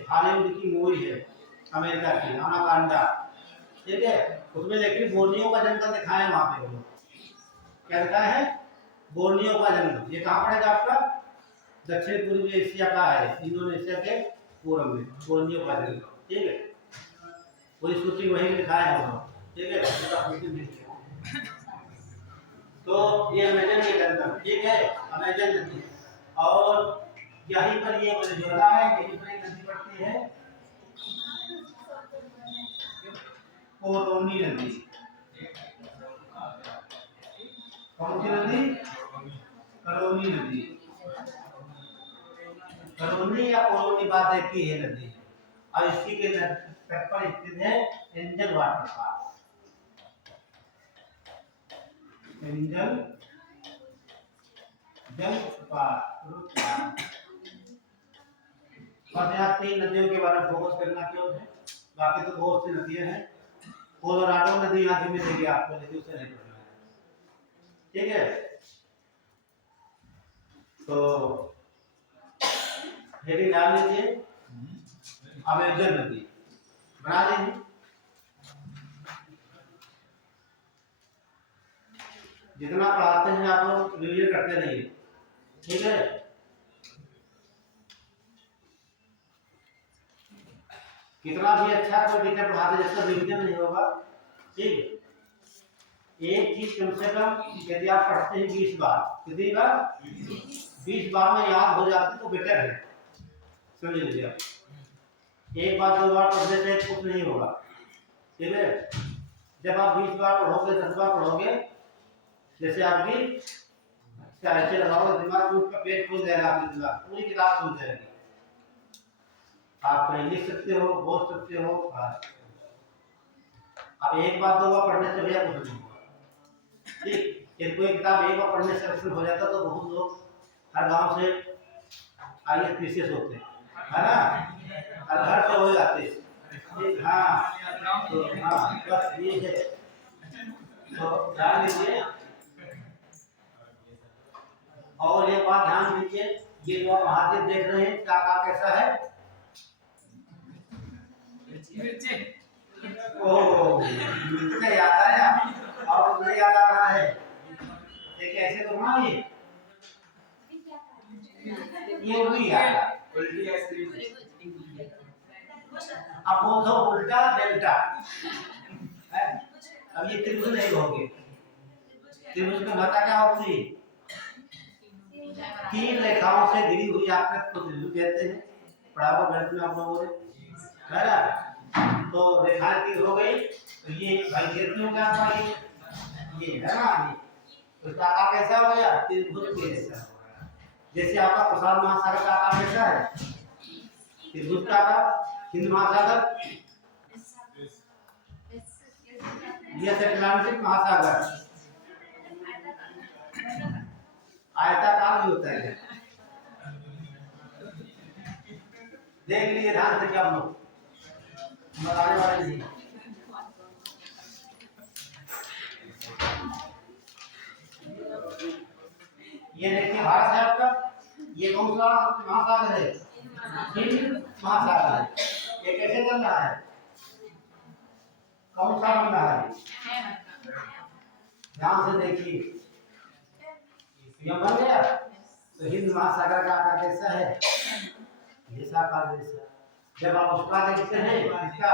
हॉलीवुड की मूवी है अमेरिका की, एनाकोंडा, ठीक है, उसमें देखिए बोर्नियो का जंगल दिखाया है। वहाँ पे वो क्या दिखाया है? बोर्नियो का जंगल। ये कहाँ पड़ेगा आपका? दक्षिण पूर्वी एशिया का है, इंडोनेशिया के पूर्व में बोर्नियो का जंगल, ठीक है। पूरी शूटिंग वहीं दिखाया है, ठीक है। तो ये अमेजन के जंगल, ठीक है, अमेजन नदी। और यहीं पर ये वेनेजुएला है, यहीं पर एक नदी पड़ती है कोरोनी नदी। कौन सी नदी? करोनी नदी। करोनी या कोरोनी बात एक ही है नदी। और इसी के तट पर स्थित है एंजल वाटर पार्क। एंजल जलप्रपात। बस यहाँ 3 नदियों के बारे में फोकस करना क्यों है, बाकी तो बहुत सी नदियां हैं। कोलोराडो नदी यहाँ से मिलेगी आपको, लेकिन उसे नहीं पढ़ना है, ठीक है। तो हेडिंग डाल लीजिए अमेजन नदी, बना लीजिए। जितना पढ़ाते हैं आप लोग रिवीजन करते रहिए, ठीक है। कितना भी अच्छा कोई टीचर पढ़ाते, जब तक रिवीजन नहीं होगा, ठीक है। एक चीज कम से कम यदि आप पढ़ते हैं 20 बार, कितनी बार? 20 बार में याद हो जाती तो बेटर है, समझ लीजिए आप। एक बार 2 बार पढ़ने से कुछ नहीं होगा, ठीक है। जब आप 20 बार पढ़ोगे, 10 बार पढ़ोगे, जैसे आपकी ऐसे लगाओगे दिमाग में, उसका पेज खुल जाएगा, आपकी दिमाग पूरी किताब खुल जाएगी। आप कहीं लिख सकते हो, बोल सकते हो। अब एक बार 2 बार पढ़ने से भैया कुछ नहीं होगा, ठीक। यदि कोई किताब एक बार पढ़ने से अक्सर हो जाता तो बहुत लोग हर गांव से IAS PCS होते, है ना, हर घर से हो जाते, ठीक। हाँ तो हाँ, बस ये है। तो ध्यान दीजिए, और एक बात ध्यान दीजिए, ये जो आप महादेव देख रहे हैं, क्या आकार कैसा है? ओह, मुझे याद आया और मुझे याद आ रहा है। देखिए ऐसे तो ना, ये हुई यार, अब बोल दो उल्टा डेल्टा। अब ये त्रिभुज नहीं होगी, त्रिभुज का घाता क्या होती है? 3 रेखाओं से घिरी हुई आकृति को त्रिभुज कहते हैं। पढ़ा हुआ गणित में आप लोगों ने, है ना। तो रेखाएं 3 हो गई, तो ये भाई क्षेत्र में क्या था, ये है ना, ये तो इसका आकार कैसा हो गया? त्रिभुज के जैसा हो गया। जैसे आपका प्रशांत महासागर का आकार कैसा है? त्रिभुज का आकार। हिंद महासागर, ये अटलांटिक महासागर आयताकार भी होता है। देख लीजिए ध्यान से, क्या हम लोग बताने वाले नहीं। ये देखिए भारत है आपका, ये कौन सा महासागर है? हिंद महासागर है। ये कैसे चल रहा है? कौन सा बन रहा है? ध्यान से देखिए, ये बन गया। तो हिंद महासागर का आकार कैसा है? ये आकार जैसा। जब आप उसका देखते हैं इसका,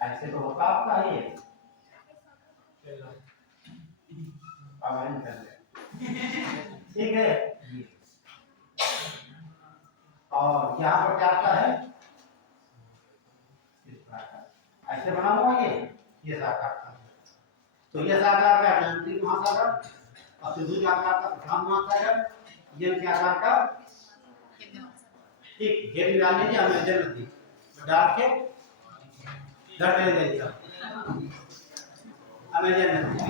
ऐसे तो होता आपका ये ठीक है। और यहाँ पर क्या आता है? ऐसे बना हुआ ये साकार का। तो ये साकार का अटलांटिक महासागर, और त्रिभुज आकार का प्रशांत महासागर, ये क्या आकार का? ठीक, हेडिंग डाल लीजिए अमेजन नदी, डाल के घर चले जाइएगा अमेजन नदी।